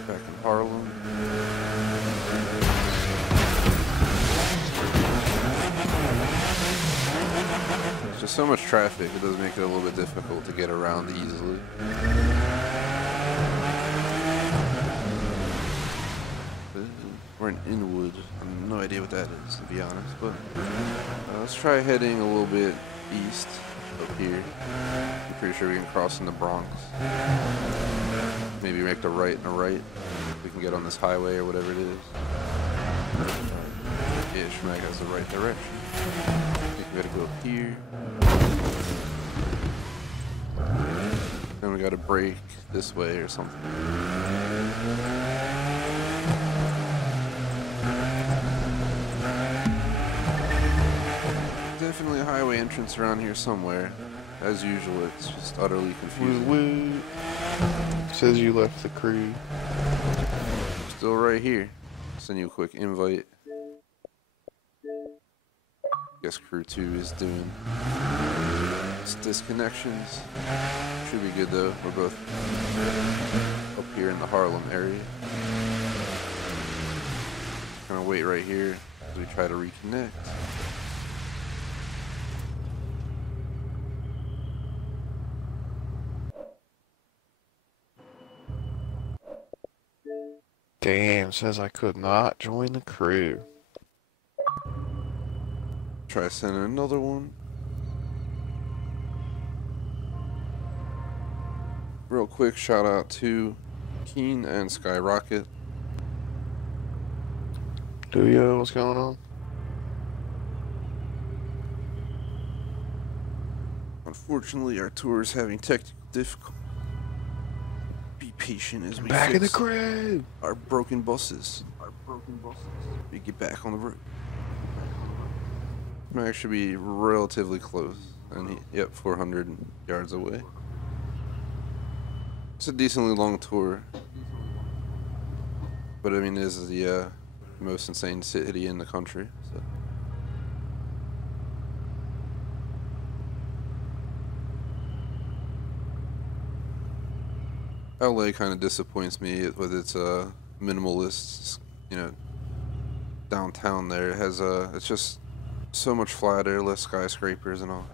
Back in Harlem. There's just so much traffic, it does make it a little bit difficult to get around easily. We're in Inwood. I have no idea what that is, to be honest, but let's try heading a little bit east up here. I'm pretty sure we can cross in the Bronx. Maybe make the right and a right. We can get on this highway or whatever it is. Yeah, Schmag has the right direction. I think we gotta go up here. Then we gotta brake this way or something. Definitely a highway entrance around here somewhere. As usual, it's just utterly confusing. Woo woo. Says you left the crew. Still right here. Send you a quick invite. Guess crew 2 is doing its disconnections. Should be good though. We're both up here in the Harlem area. Gonna wait right here as we try to reconnect. Damn, says I could not join the crew. Try sending another one. Real quick shout out to Keen and Skyrocket. Do you know what's going on? Unfortunately, our tour is having technical difficulties. Be patient as we Back in the fix crew. our broken buses. We get back on the road. Might actually be relatively close, and yep, 400 yards away. It's a decently long tour, but I mean, it is the most insane city in the country. So. LA kind of disappoints me with its minimalist, you know, downtown there. It has it's just so much flatter, less skyscrapers and all,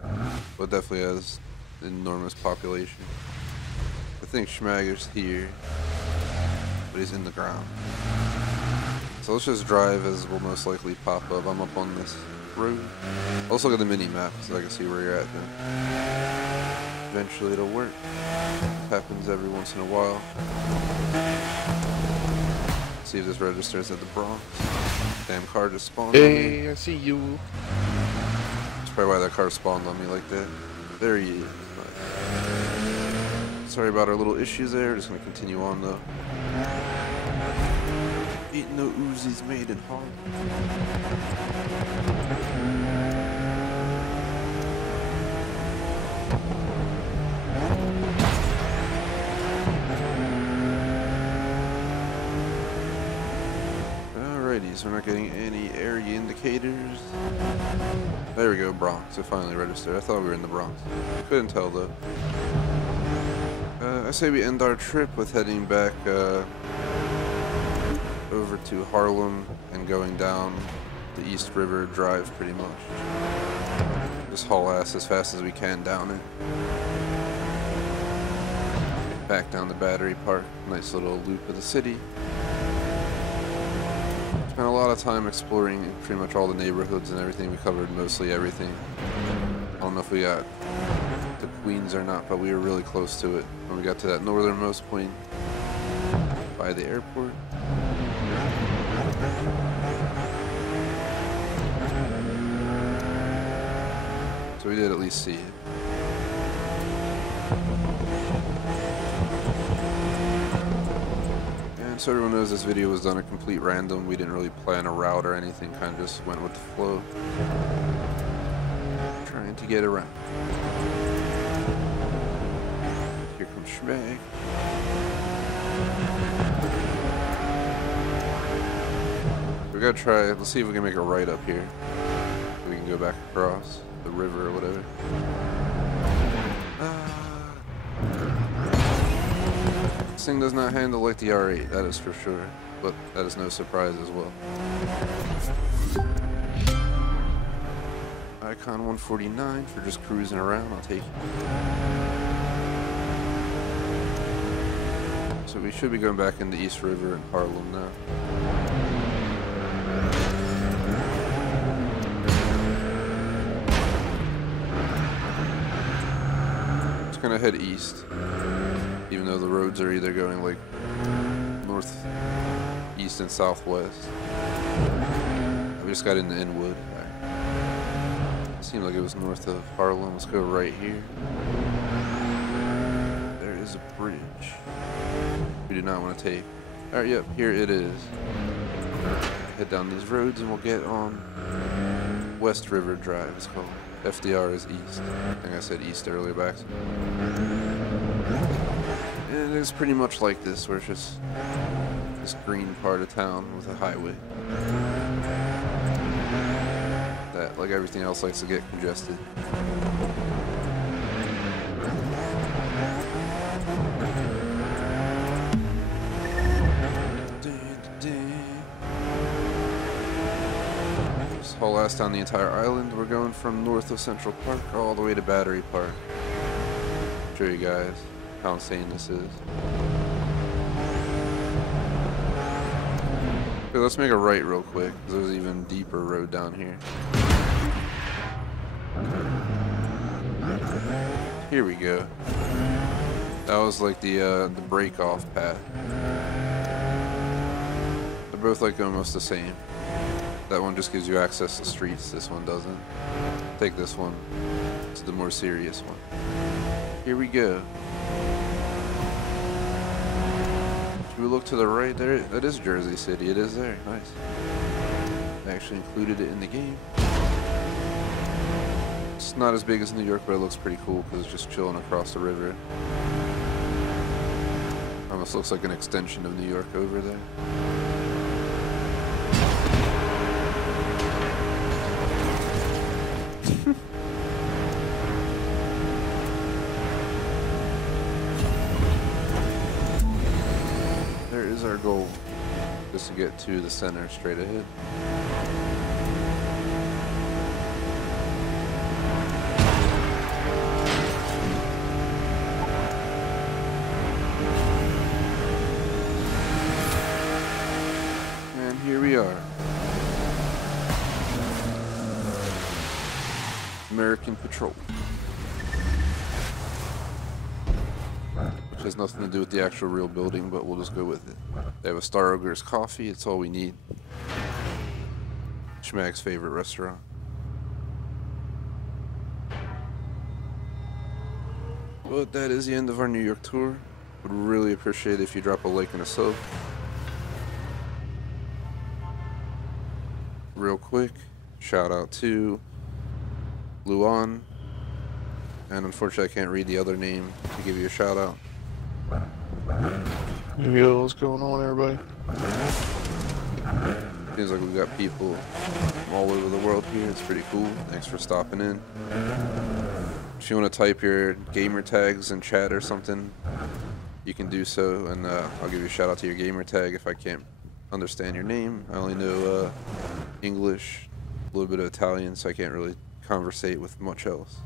but definitely has an enormous population. I think Schmag is here, but he's in the ground. So let's just drive as will most likely pop up. I'm up on this road. Let's look at the mini map so I can see where you're at then. Eventually it'll work. It happens every once in a while. See if this registers at the Bronx. Damn car just spawned on me. Hey, I see you. That's probably why that car spawned on me like that. There he is. Sorry about our little issues there. Just gonna continue on though. Ain't no Uzis made in Harlem. Alrighty, so we're not getting any area indicators. There we go, Bronx. It finally registered. I thought we were in the Bronx. Couldn't tell though. I say we end our trip with heading back over to Harlem and going down the East River Drive pretty much. Just haul ass as fast as we can down it. Back down the Battery Park. Nice little loop of the city. of time exploring pretty much all the neighborhoods and everything. We covered mostly everything. I don't know if we got to Queens or not, but we were really close to it when we got to that northernmost point by the airport. So we did at least see it. And so everyone knows this video was done at complete random. We didn't really plan a route or anything, kind of just went with the flow. Trying to get around. Here comes Schmag. We gotta try, let's see if we can make a right up here. We can go back across the river or whatever. This thing does not handle like the R8, that is for sure. But that is no surprise as well. Icon 149 for just cruising around, I'll take it. So we should be going back into East River and Harlem now. Just gonna head east, even though the roads are either going like north, east, and southwest. We just got into Inwood. Seemed like it was north of Harlem. Let's go right here. There is a bridge we do not want to take. Alright, yep, here it is. Head down these roads and we'll get on West River Drive, it's called. FDR is east. I think I said east earlier back. And it's pretty much like this, where it's just this green part of town with a highway. That, like everything else, likes to get congested. Just haul ass down the entire island. We're going from north of Central Park all the way to Battery Park. Show you guys how insane this is. Okay, let's make a right real quick, because there's an even deeper road down here. Here we go. That was like the break-off path. They're both like almost the same. That one just gives you access to streets, this one doesn't. Take this one. It's the more serious one. Here we go. We look to the right there, that is Jersey City, it is there, nice. They actually included it in the game. It's not as big as New York, but it looks pretty cool because it's just chilling across the river. Almost looks like an extension of New York over there. Our goal, just to get to the center straight ahead. And here we are. American Patrol. Has nothing to do with the actual real building, but we'll just go with it. They have a Star Ogre's coffee, it's all we need. Schmag's favorite restaurant. But that is the end of our New York tour. Would really appreciate it if you drop a like and a sub. Real quick, shout out to Luan. And unfortunately I can't read the other name to give you a shout out. Yo, what's going on, everybody? Seems like we've got people from all over the world here. It's pretty cool. Thanks for stopping in. If you want to type your gamer tags in chat or something, you can do so, and I'll give you a shout out to your gamer tag if I can't understand your name. I only know English, a little bit of Italian, so I can't really conversate with much else.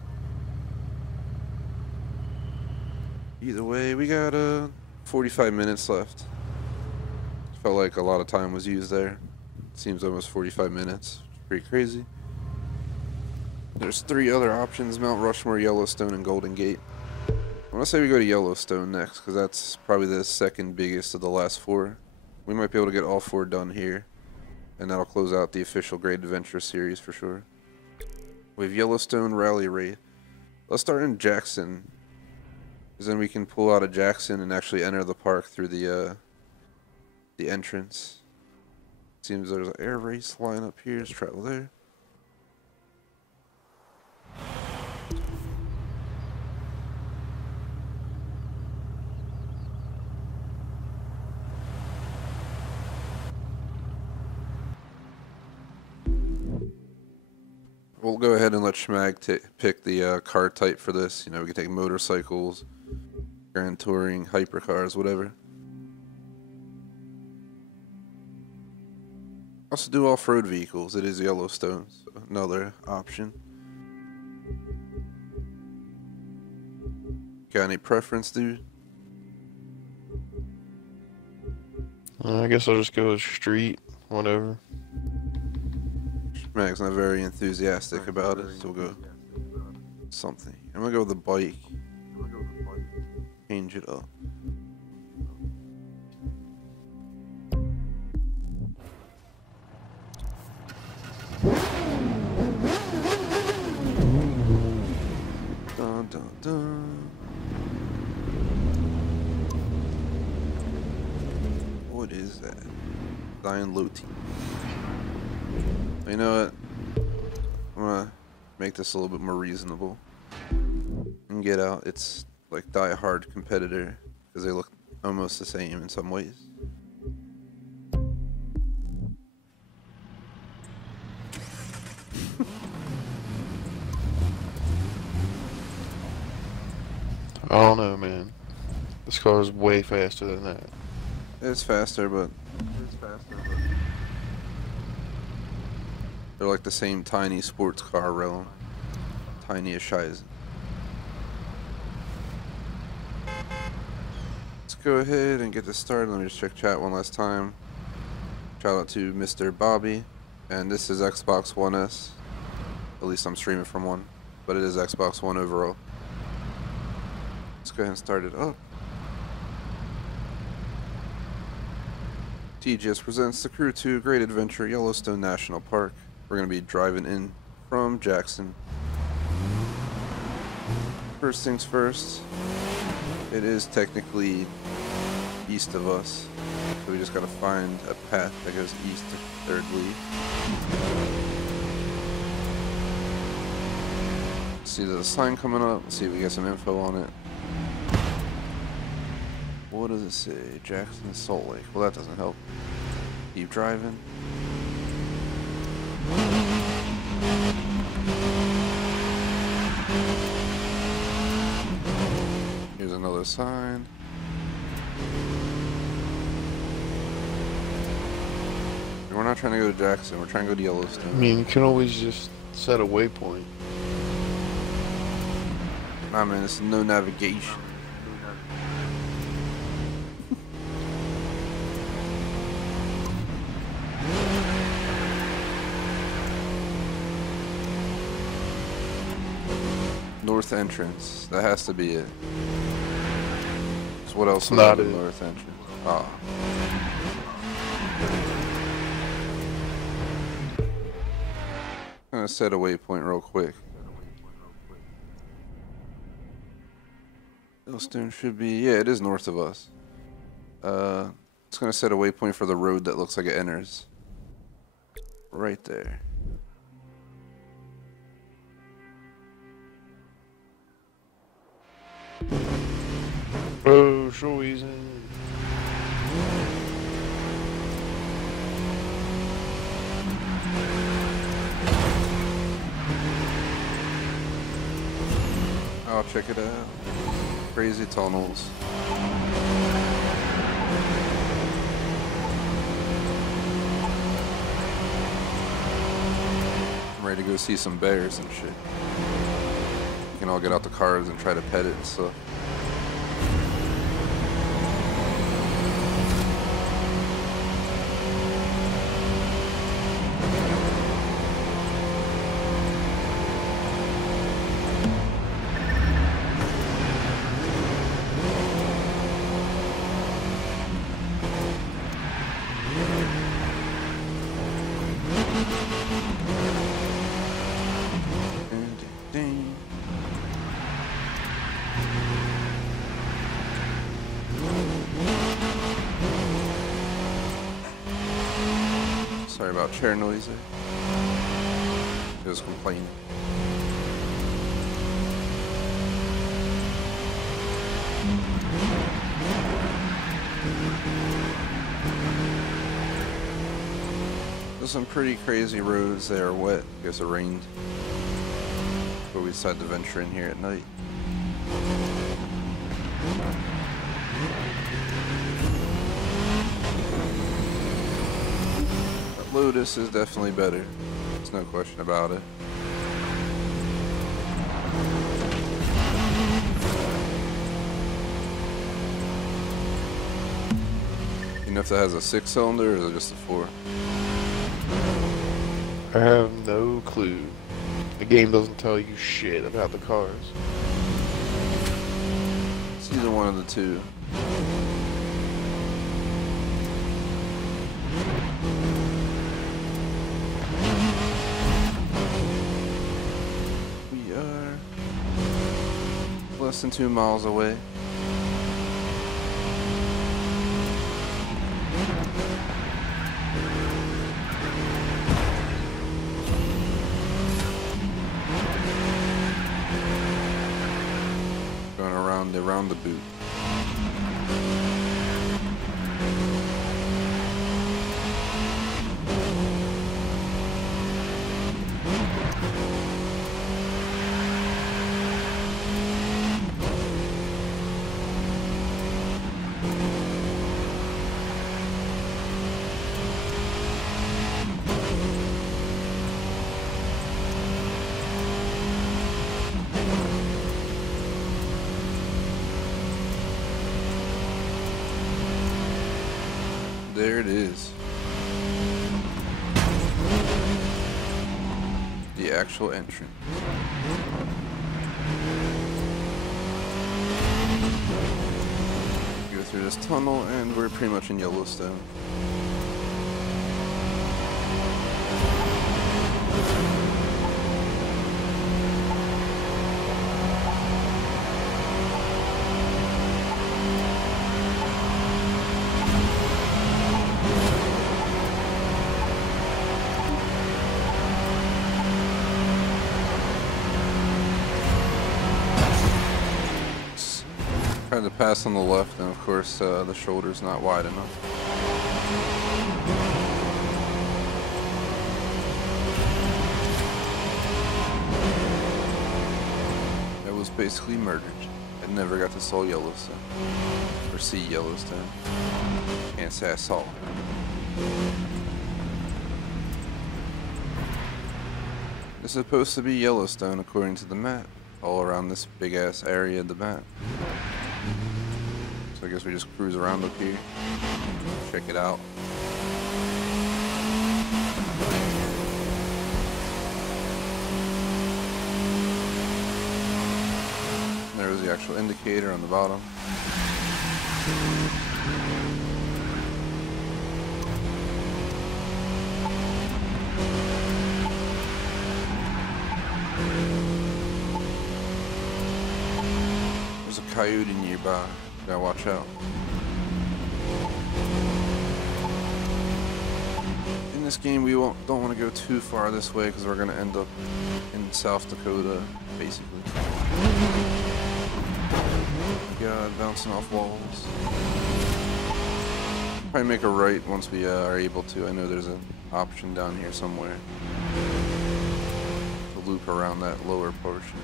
Either way, we got 45 minutes left. Felt like a lot of time was used there. Seems almost 45 minutes. Pretty crazy. There's 3 other options: Mount Rushmore, Yellowstone, and Golden Gate. I want to say we go to Yellowstone next, because that's probably the second biggest of the last 4. We might be able to get all 4 done here, and that'll close out the official Great Adventure series for sure. We have Yellowstone Rally Raid. Let's start in Jackson, because then we can pull out of Jackson and actually enter the park through the entrance. Seems there's an air race line up here. Let's travel there. We'll go ahead and let Schmag pick the car type for this. You know, we can take motorcycles, grand touring, hypercars, whatever. Also do off-road vehicles. It is Yellowstone, so another option. Got any preference, dude? I guess I'll just go with street, whatever. Schmag's not very enthusiastic about it, so we'll go something. I'm gonna go with the bike. Change it up. Dun, dun, dun. What is that? Zion Loti. You know what? I'm gonna make this a little bit more reasonable. And Get Out, it's like Die Hard competitor, because they look almost the same in some ways. I don't know, man. This car is way faster than that. It's faster, but they're like the same tiny sports car realm. Tiny as Shizen. Let's go ahead and get this started. Let me just check chat one last time. Shout out to Mr. Bobby. And this is Xbox One S. At least I'm streaming from one. But it is Xbox One overall. Let's go ahead and start it up. TGS presents The Crew 2 Great Adventure Yellowstone National Park. We're going to be driving in from Jackson. First things first, it is technically east of us, so we just got to find a path that goes east to 3rd Leaf. See, there's a sign coming up. Let's see if we get some info on it. What does it say? Jackson, Salt Lake. Well, that doesn't help. Keep driving. Here's another sign. We're not trying to go to Jackson. We're trying to go to Yellowstone. I mean, you can always just set a waypoint. Nah, man, it's no navigation. North entrance. That has to be it. So what else is not the it. north entrance? Ah. I'm gonna set a waypoint real quick. Yellowstone should be, yeah, it is north of us. It's gonna set a waypoint for the road that looks like it enters. Right there. Oh, Schmagelborfer. I'll check it out. Crazy tunnels. I'm ready to go see some bears and shit. We can all get out the cars and try to pet it and stuff. Sorry about chair noise there. It was complaining. There's some pretty crazy roads that are wet. I guess it rained. Before we decided to venture in here at night. But Lotus is definitely better. There's no question about it. You know if that has a 6-cylinder or is it just a 4? I have no clue. The game doesn't tell you shit about the cars. It's either one of the two. We are less than 2 miles away. Going around the roundabout. There it is. The actual entrance. Go through this tunnel and we're pretty much in Yellowstone. Tried to pass on the left, and of course the shoulder's not wide enough. I was basically murdered. I never got to saw Yellowstone. Or see Yellowstone. Can't say I saw it. It's supposed to be Yellowstone according to the map. All around this big ass area of the map. So I guess we just cruise around up here, check it out. There was the actual indicator on the bottom. There's a coyote nearby. Gotta watch out. In this game, we don't want to go too far this way because we're gonna end up in South Dakota, basically. God, bouncing off walls. Probably make a right once we are able to. I know there's an option down here somewhere to loop around that lower portion.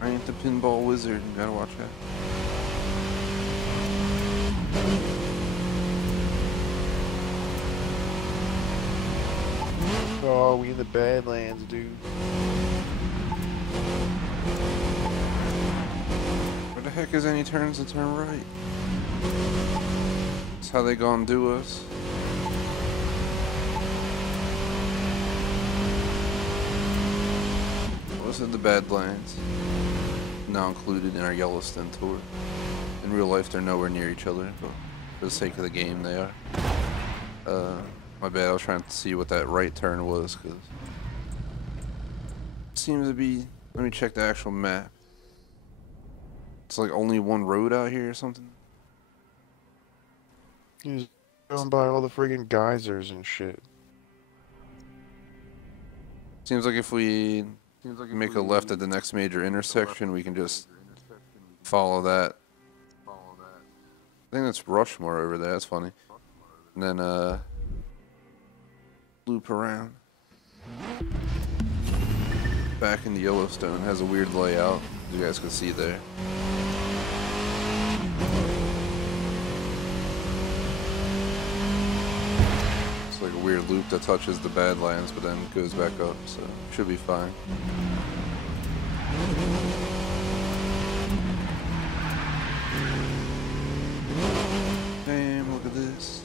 I ain't the pinball wizard, you gotta watch out. Oh, we in the Badlands, dude. Where the heck is any turns to turn right? That's how they gonna do us. What's in the Badlands? Now included in our Yellowstone tour. In real life, they're nowhere near each other, but for the sake of the game, they are. My bad, I was trying to see what that right turn was, because it seems to be, let me check the actual map. It's like only one road out here or something? He's going by all the friggin' geysers and shit. Seems like if we make a left at the next major intersection, we can just follow that. I think that's Rushmore over there, that's funny. And then, loop around. Back into Yellowstone, has a weird layout, as you guys can see there. It's like a weird loop that touches the Badlands, but then goes back up, so should be fine. Damn, look at this.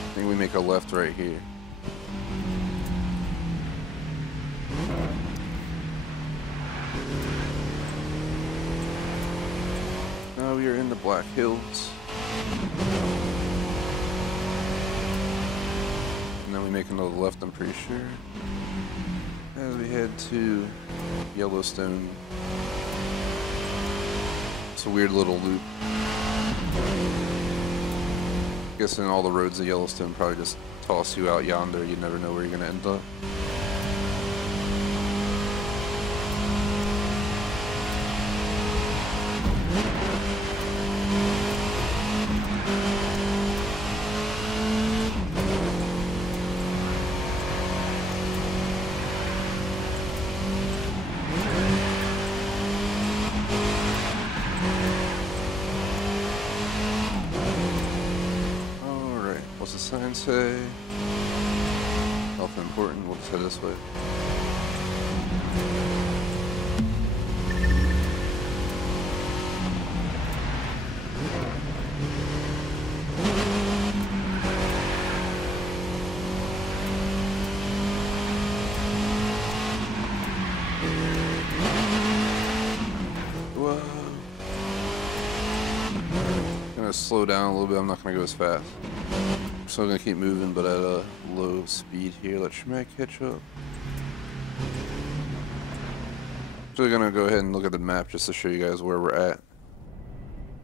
I think we make a left right here. Now we are in the Black Hills. And then we make another left, I'm pretty sure. As we head to Yellowstone. It's a weird little loop. Guessing all the roads of Yellowstone probably just toss you out yonder. You never know where you're gonna end up. What's the sign say? Nothing important. We'll just head this way. Whoa. I'm gonna slow down a little bit. I'm not gonna go as fast. So I'm gonna keep moving, but at a low speed here. Let Schmag catch up. So we're gonna go ahead and look at the map just to show you guys where we're at.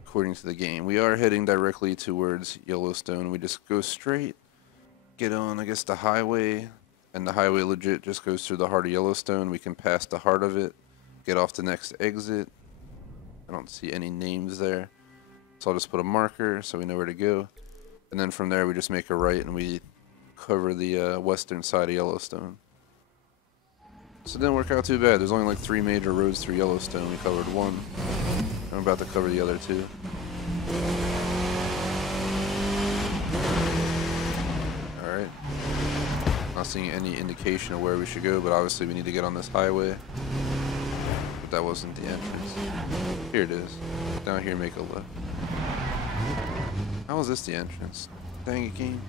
According to the game, we are heading directly towards Yellowstone. We just go straight, get on, I guess, the highway, and the highway legit just goes through the heart of Yellowstone. We can pass the heart of it, get off the next exit. I don't see any names there, so I'll just put a marker so we know where to go. And then from there we just make a right and we cover the western side of Yellowstone. So it didn't work out too bad. There's only like 3 major roads through Yellowstone. We covered 1. I'm about to cover the other 2. Alright. Not seeing any indication of where we should go, but obviously we need to get on this highway. But that wasn't the entrance. Here it is. Down here, make a left. How is this the entrance? Dang it, game.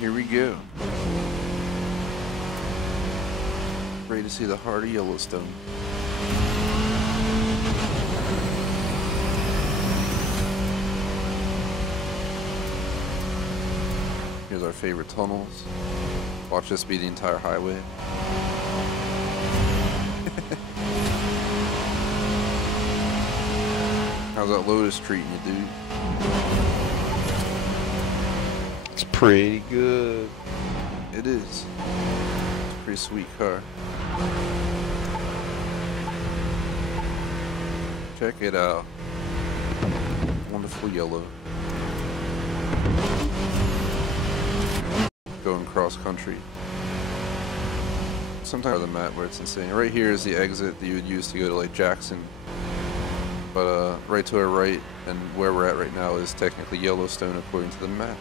Here we go. Ready to see the heart of Yellowstone. Here's our favorite tunnels. Watch this be the entire highway. How's that Lotus treating you, dude? It's pretty good. It is. It's a pretty sweet car. Check it out. Wonderful yellow. Going cross country. Sometimes the map where it's insane. Right here is the exit that you would use to go to like Jackson. But right to our right and where we're at right now is technically Yellowstone according to the map.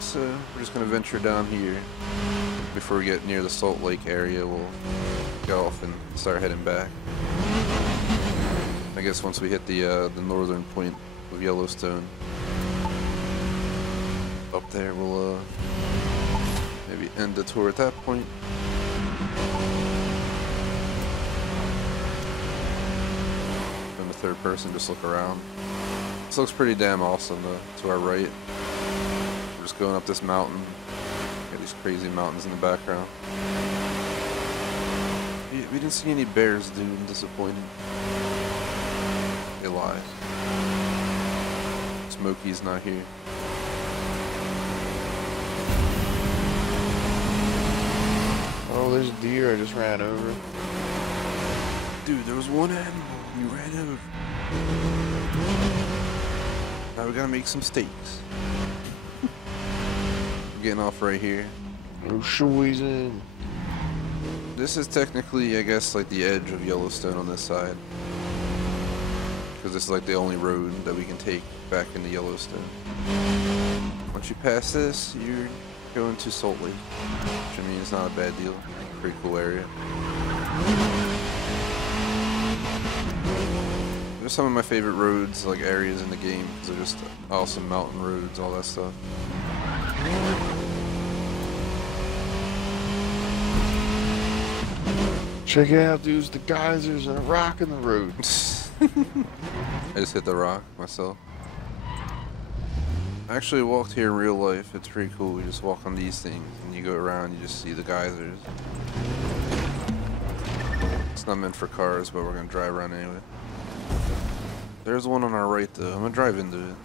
So we're just gonna venture down here. Before we get near the Salt Lake area, we'll go off and start heading back. I guess once we hit the northern point of Yellowstone, up there. We'll maybe end the tour at that point. From the third person, just look around. This looks pretty damn awesome to our right. We're just going up this mountain. Got these crazy mountains in the background. We didn't see any bears, dude. I'm disappointed. They lied. Smokey's not here. Oh, there's a deer I just ran over. Dude, there was one animal we ran over. Now we gotta make some steaks. I'm getting off right here. No shoes. This is technically, I guess, like the edge of Yellowstone on this side. Because this is like the only road that we can take back into Yellowstone. Once you pass this, you're going to Salt Lake. Which, I mean, it's not a bad deal. Pretty cool area. There's some of my favorite roads, like areas in the game, because they're just awesome mountain roads, all that stuff. Check it out, dudes. The geysers and a rock in the road. I just hit the rock myself. I actually walked here in real life. It's pretty cool. You just walk on these things and you go around, you just see the geysers. It's not meant for cars, but we're gonna drive around anyway. There's one on our right though. I'm gonna drive into it.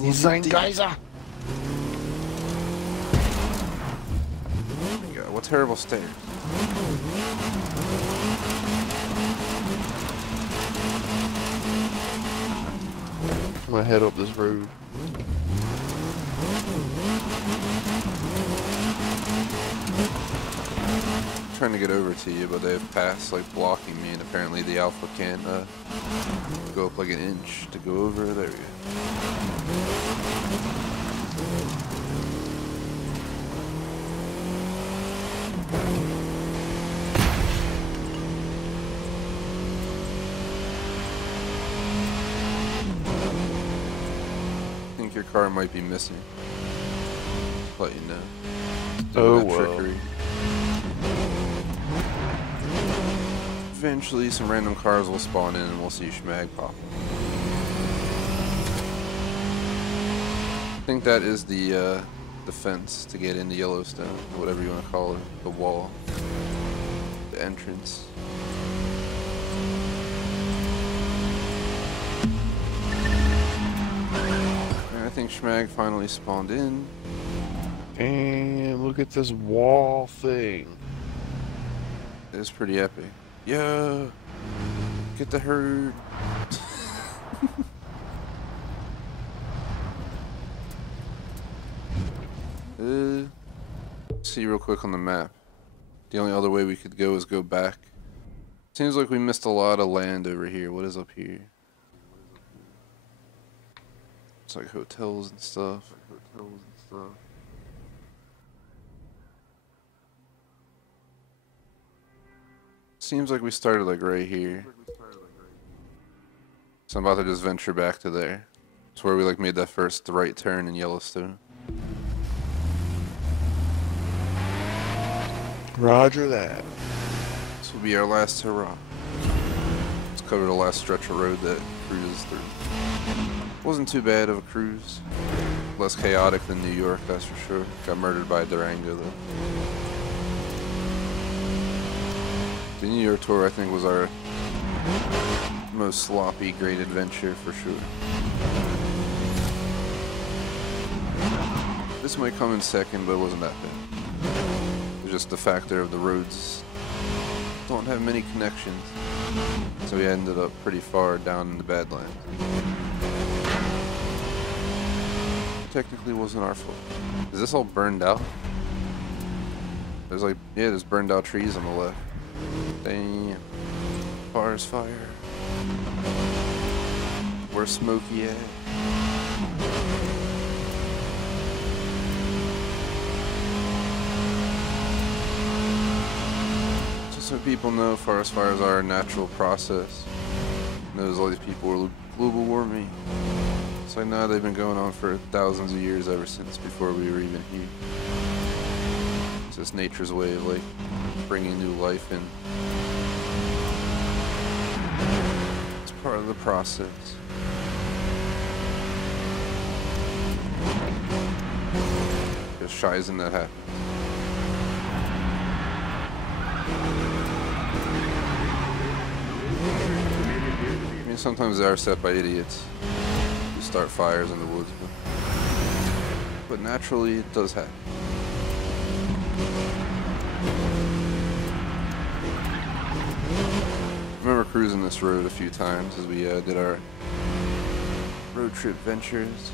He's ein Geyser. God, what terrible stairs. I'm gonna head up this road. I'm trying to get over to you, but they have passed like blocking me, and apparently the Alpha can't go up like an inch to go over. There we go. I think your car might be missing. Let you know. Oh, That well. trickery. Eventually, some random cars will spawn in and we'll see Schmag pop. I think that is the fence to get into Yellowstone, or whatever you want to call it. The wall. The entrance. And I think Schmag finally spawned in. And look at this wall thing. It's pretty epic. Yeah! Get the herd! See real quick on the map. The only other way we could go is go back. Seems like we missed a lot of land over here. What is up here? It's like hotels and stuff. Seems like we started like right here. So I'm about to just venture back to there. It's where we like made that first right turn in Yellowstone. Roger that. This will be our last hurrah. Let's cover the last stretch of road that cruises through. Wasn't too bad of a cruise. Less chaotic than New York, that's for sure. Got murdered by a Durango though. The New York tour, I think, was our most sloppy, great adventure for sure. This might come in second, but it wasn't that bad. It's just the factor of the roads don't have many connections, so we ended up pretty far down in the Badlands. Technically wasn't our fault. Is this all burned out? There's like, yeah, there's burned out trees on the left. Damn. Forest fire. Where's Smokey at? Just So people know forest fires are a natural process. Knows all these people are global warming. It's like, nah, they've been going on for thousands of years, ever since before we were even here. It's just nature's way of like bringing new life in. It's part of the process. Just shies in that happens. I mean, sometimes they are set by idiots who start fires in the woods, but naturally it does happen. I remember cruising this road a few times as we did our road trip ventures.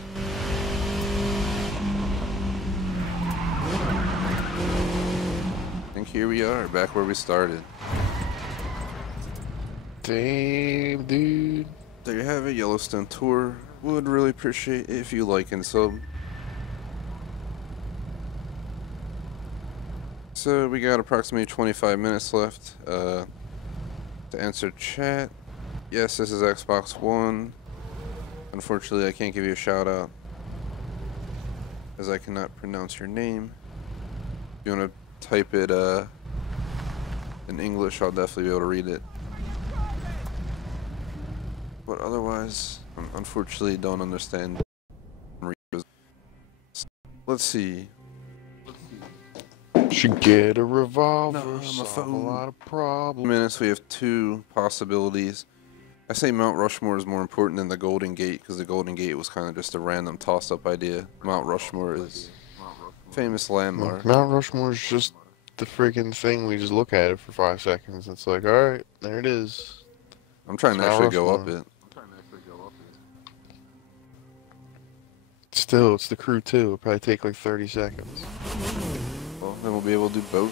I think here we are, back where we started. Damn, dude. There you have it, Yellowstone tour. Would really appreciate it if you like and sub. So we got approximately 25 minutes left to answer chat. Yes, this is Xbox One. Unfortunately, I can't give you a shout out as I cannot pronounce your name. If you want to type it in English, I'll definitely be able to read it. But otherwise, unfortunately, don't understand. Let's see. Should get a revolver, No, solve a lot of problems. Minutes, we have two possibilities. I say Mount Rushmore is more important than the Golden Gate because the Golden Gate was kind of just a random toss-up idea. Mount Rushmore is a famous landmark. Mount Rushmore is just the freaking thing. We just look at it for 5 seconds. It's like, all right, there it is. I'm trying to actually go up it. Still, it's the crew too. It'll probably take like 30 seconds. Well, then we'll be able to do both.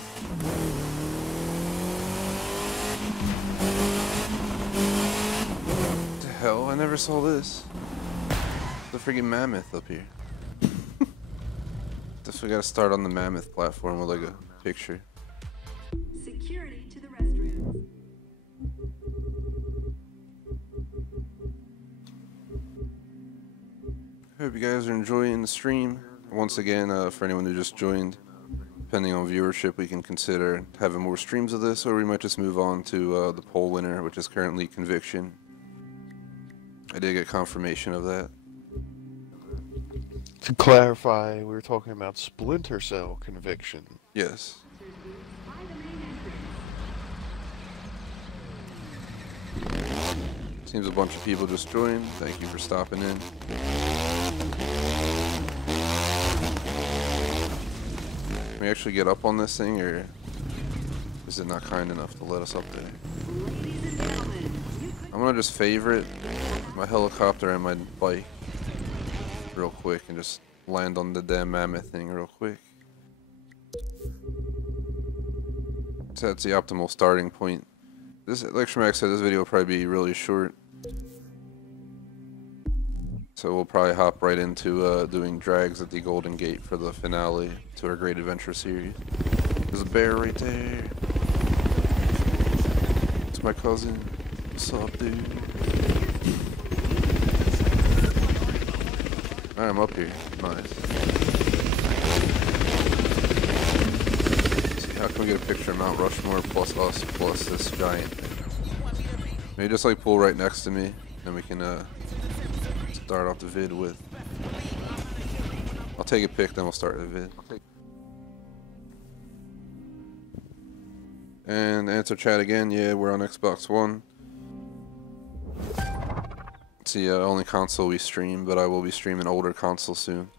What the hell? I never saw this. The freaking mammoth up here. Guess we gotta start on the mammoth platform with like a picture. Security to the restrooms. Hope you guys are enjoying the stream. Once again, for anyone who just joined, depending on viewership, we can consider having more streams of this, or we might just move on to the poll winner, which is currently Conviction. I did get confirmation of that. To clarify, we were talking about Splinter Cell Conviction. Yes. Seems a bunch of people just joined. Thank you for stopping in. Can we actually get up on this thing, or is it not kind enough to let us up there? I'm gonna just favorite my helicopter and my bike real quick and just land on the damn mammoth thing real quick. So that's the optimal starting point. This, like Schmagelborfer said, this video will probably be really short. So we'll probably hop right into doing drags at the Golden Gate for the finale to our Great Adventure series. There's a bear right there. It's my cousin. What's up, dude? Alright, I'm up here. Nice. See, how can we get a picture of Mount Rushmore plus us plus this giant thing? Maybe just like pull right next to me, and we can start off the vid with. I'll take a pic, then we'll start the vid. And answer chat again. Yeah, we're on Xbox One. It's the only console we stream, but I will be streaming older consoles soon.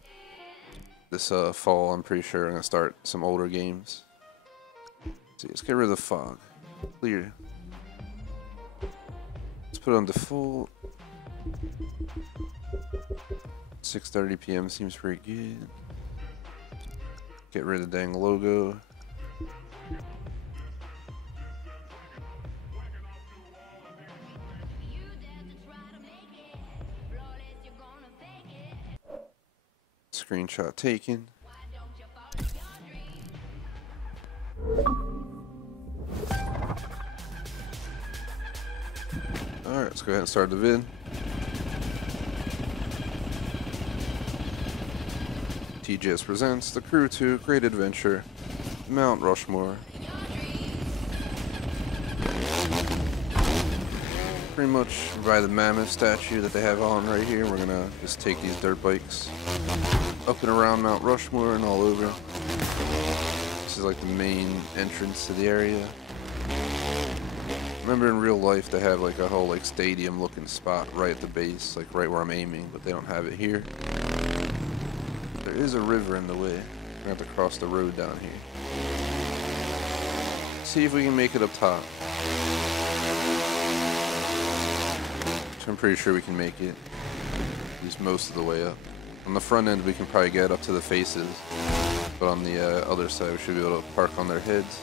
This fall, I'm pretty sure I'm gonna start some older games. See, let's get rid of the fog. Clear. Let's put it on default. 6:30 p.m. seems pretty good. Get rid of the dang logo. Screenshot taken. Alright, let's go ahead and start the vid. TGS presents The Crew 2 Great Adventure, Mount Rushmore. Pretty much by the mammoth statue that they have on right here. We're gonna just take these dirt bikes up and around Mount Rushmore and all over. This is like the main entrance to the area. Remember in real life they have like a whole like stadium looking spot right at the base, like right where I'm aiming, but they don't have it here. There is a river in the way. We're gonna have to cross the road down here. See if we can make it up top. Which I'm pretty sure we can make it. At least most of the way up. On the front end we can probably get up to the faces. But on the other side we should be able to park on their heads.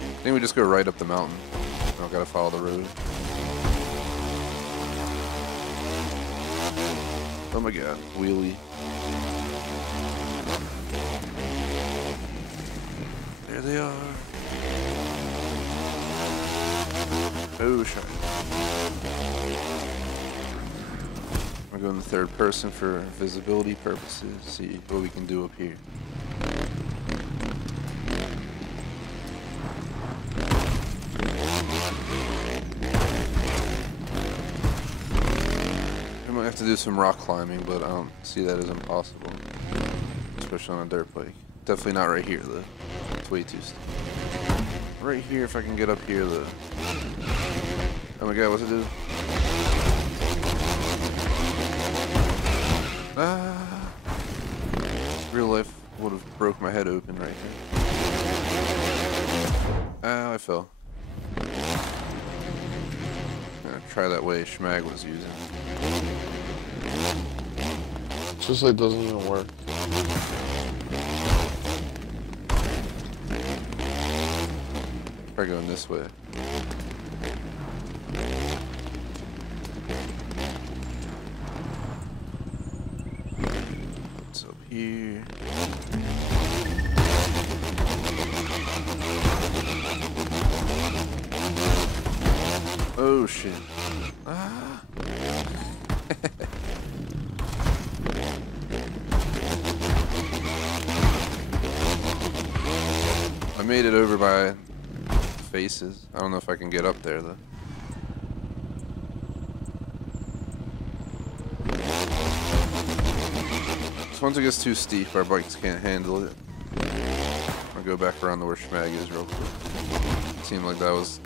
I think we just go right up the mountain. I don't gotta follow the road. Oh my god, wheelie. There they are. Oh shit. I'm gonna go in the third person for visibility purposes, see what we can do up here. I might have to do some rock climbing, but I don't see that as impossible. Especially on a dirt bike. Definitely not right here though. It's way too steep. Right here, if I can get up here though. Oh my god, what's it do? Ah! Real life would have broke my head open right here. Ah, I fell. Try that way Schmag was using. It's just like doesn't even work. Try going this way. What's up here? Oh shit. Ah. I made it over by faces. I don't know if I can get up there though. So once it gets too steep, our bikes can't handle it. I'll go back around to where Schmag is real quick. Seemed like that was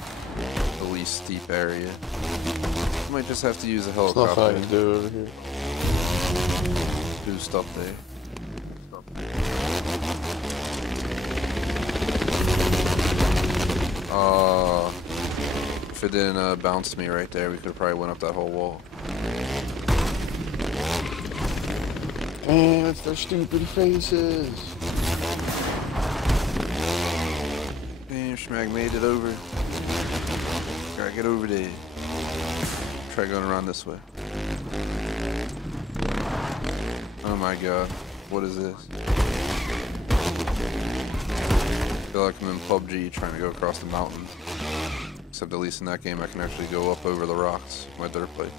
the least steep area. Might just have to use a helicopter. There's nothing I can do over here. Boost up there. If it didn't bounce me right there, we could have probably went up that whole wall. Man, it's their stupid faces. Damn, Schmag made it over. Gotta get over there. Try going around this way. Oh my god, what is this? I feel like I'm in PUBG trying to go across the mountains. Except at least in that game I can actually go up over the rocks with my dirt bike.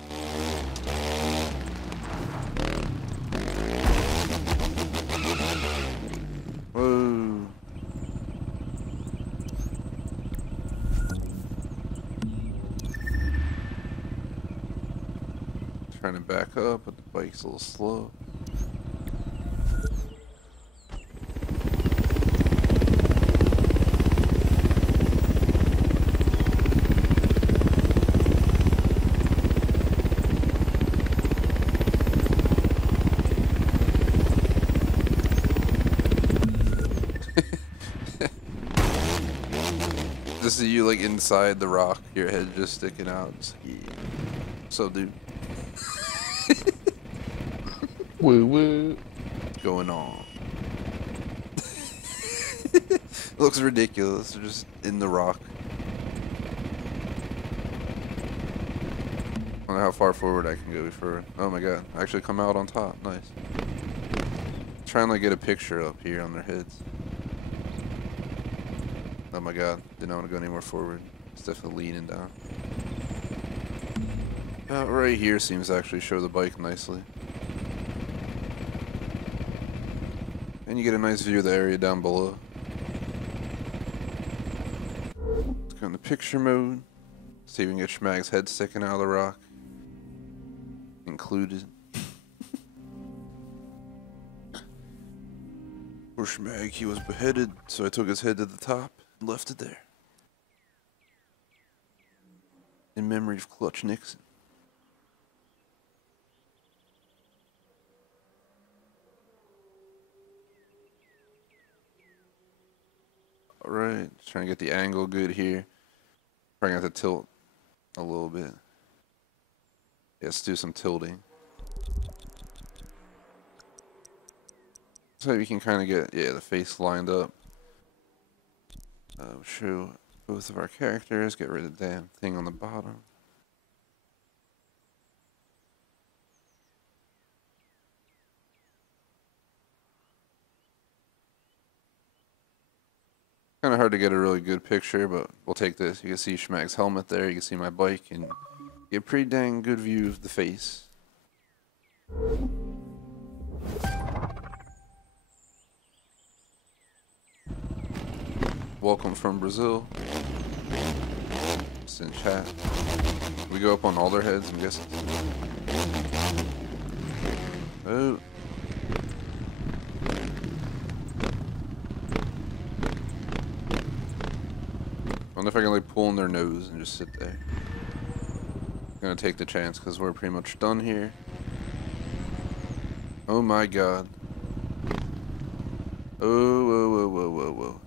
Whoa. Trying to back up, but the bike's a little slow. Just see you like inside the rock, your head just sticking out. Just, yeah. So, dude. Woo woo. What's going on? Looks ridiculous. They're just in the rock. I wonder how far forward I can go before. Oh my god. I actually come out on top. Nice. Trying to get a picture up here on their heads. Oh my god. Didn't want to go any more forward. It's definitely leaning down. Right here seems to actually show the bike nicely. And you get a nice view of the area down below. Let's go into picture mode. See if we can get Schmag's head sticking out of the rock. Included. For Schmag, he was beheaded, so I took his head to the top and left it there. In memory of Clutch Nixon. Alright, just trying to get the angle good here. Probably have to tilt a little bit. Yeah, let's do some tilting. So we can kind of get, the face lined up. Show both of our characters, get rid of the damn thing on the bottom. Kind of hard to get a really good picture, but we'll take this. You can see Schmag's helmet there, you can see my bike, and get a pretty dang good view of the face. Welcome from Brazil. It's in chat. We go up on all their heads, I'm guessing. Oh. I wonder if I can like pull in their nose and just sit there. I'm gonna take the chance because we're pretty much done here. Oh my god. Oh, whoa, whoa, whoa, whoa, whoa.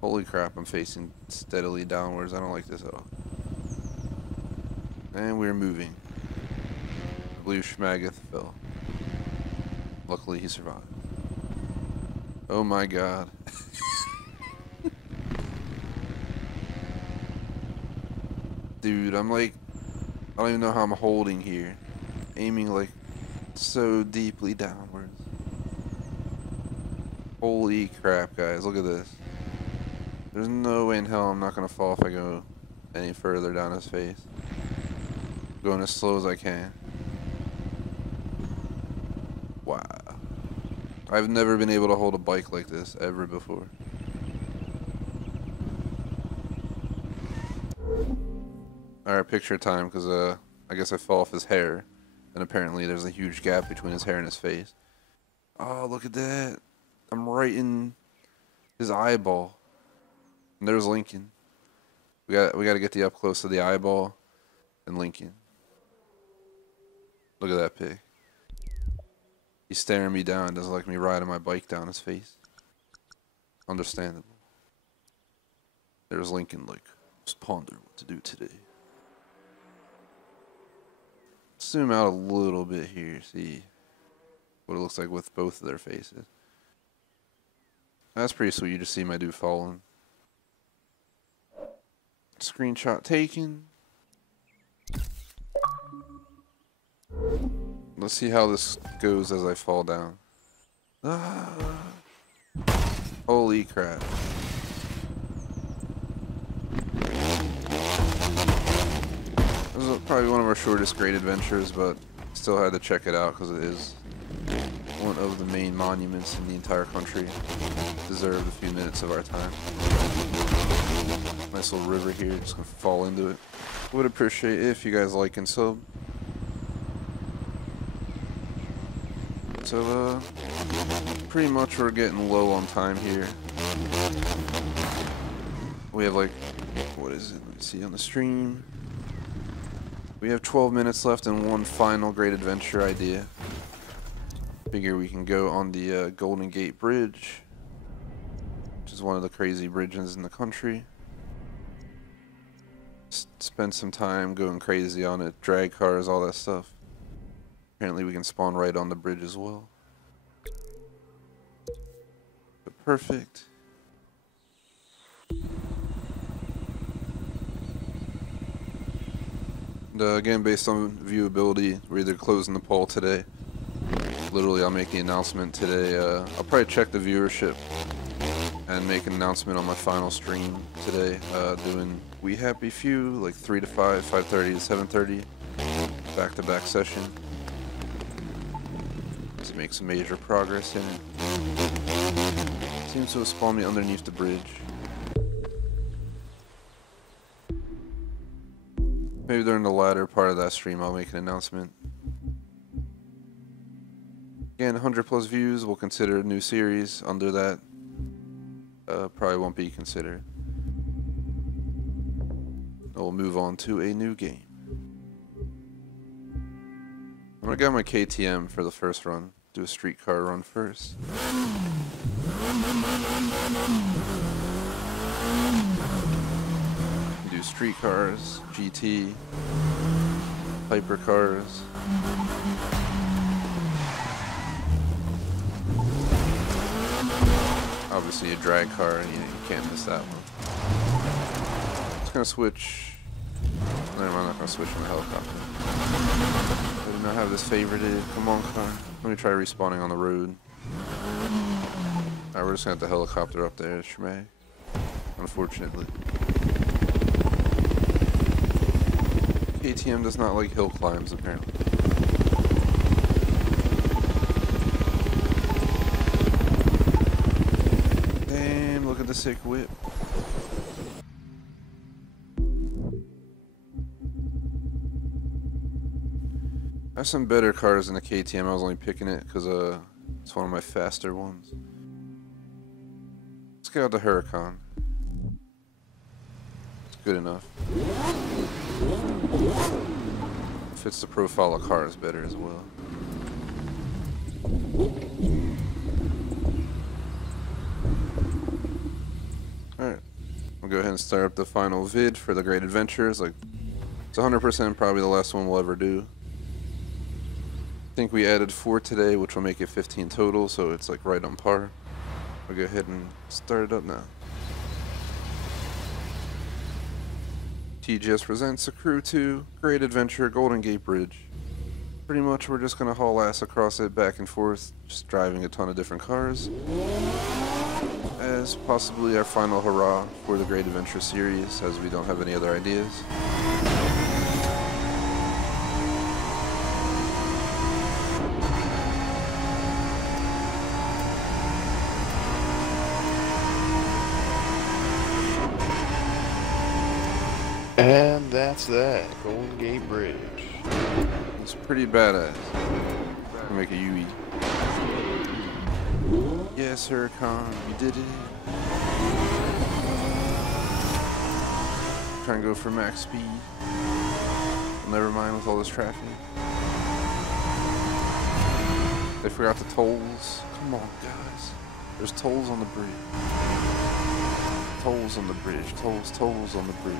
Holy crap, I'm facing steadily downwards. I don't like this at all. And we're moving. I believe Schmageth fell. Luckily he survived. Oh my god. Dude, I'm like, I don't even know how I'm holding here. Aiming like so deeply downwards. Holy crap, guys, look at this. There's no way in hell I'm not gonna fall if I go any further down his face. Going as slow as I can. Wow. I've never been able to hold a bike like this ever before. Alright, picture time, because I guess I fell off his hair. And apparently there's a huge gap between his hair and his face. Oh, look at that. I'm right in his eyeball. And there's Lincoln. We got to get the up close to the eyeball and Lincoln. Look at that pig. He's staring me down. Doesn't like me riding my bike down his face. Understandable. There's Lincoln like, just ponder what to do today. Zoom out a little bit here. See what it looks like with both of their faces. That's pretty sweet. You just see my dude falling. Screenshot taken. Let's see how this goes as I fall down. Ah. Holy crap. This is probably one of our shortest great adventures, but still had to check it out because it is one of the main monuments in the entire country. Deserved a few minutes of our time. Nice little river here, just gonna fall into it. Would appreciate it if you guys like and sub. So, pretty much we're getting low on time here. We have like, what is it? Let's see on the stream. We have 12 minutes left and one final great adventure idea. Figure we can go on the Golden Gate Bridge, which is one of the crazy bridges in the country. Spend some time going crazy on it, drag cars, all that stuff. Apparently we can spawn right on the bridge as well. But perfect. And, again, based on viewability, we're either closing the poll today. Literally, I'll make the announcement today. I'll probably check the viewership and make an announcement on my final stream today. Doing We Happy Few, like 3 to 5, 5:30 to 7:30, back-to-back session. To make some major progress in it. Seems to have spawned me underneath the bridge. Maybe during the latter part of that stream I'll make an announcement. Again, 100 plus views, we'll consider a new series. Under that, probably won't be considered. We'll move on to a new game. I'm gonna get my KTM for the first run. Do a streetcar run first. Do streetcars, GT, hypercars. Obviously a drag car, and you can't miss that one. Just gonna switch. No, I'm not gonna switch from the helicopter. I do not have this favorited. Come on, car. Let me try respawning on the road. Alright, we're just gonna have the helicopter up there, Schmag. Unfortunately. KTM does not like hill climbs, apparently. Damn, look at the sick whip. I have some better cars than the KTM. I was only picking it because it's one of my faster ones. Let's get out the Huracan. It's good enough. Fits the profile of cars better as well. Alright, we'll go ahead and start up the final vid for the Great Adventures. Like, it's 100% probably the last one we'll ever do. I think we added 4 today, which will make it 15 total, so it's like right on par. We'll go ahead and start it up now. TGS presents a Crew 2 Great Adventure Golden Gate Bridge. Pretty much we're just gonna haul ass across it back and forth, just driving a ton of different cars. As possibly our final hurrah for the Great Adventure series, as we don't have any other ideas. And that's that. Golden Gate Bridge. It's pretty badass. I'll make a UE. Yes, Huracan, you did it. Try and go for max speed. Never mind with all this traffic. They forgot the tolls. Come on, guys. There's tolls on the bridge. Tolls on the bridge. Tolls on the bridge.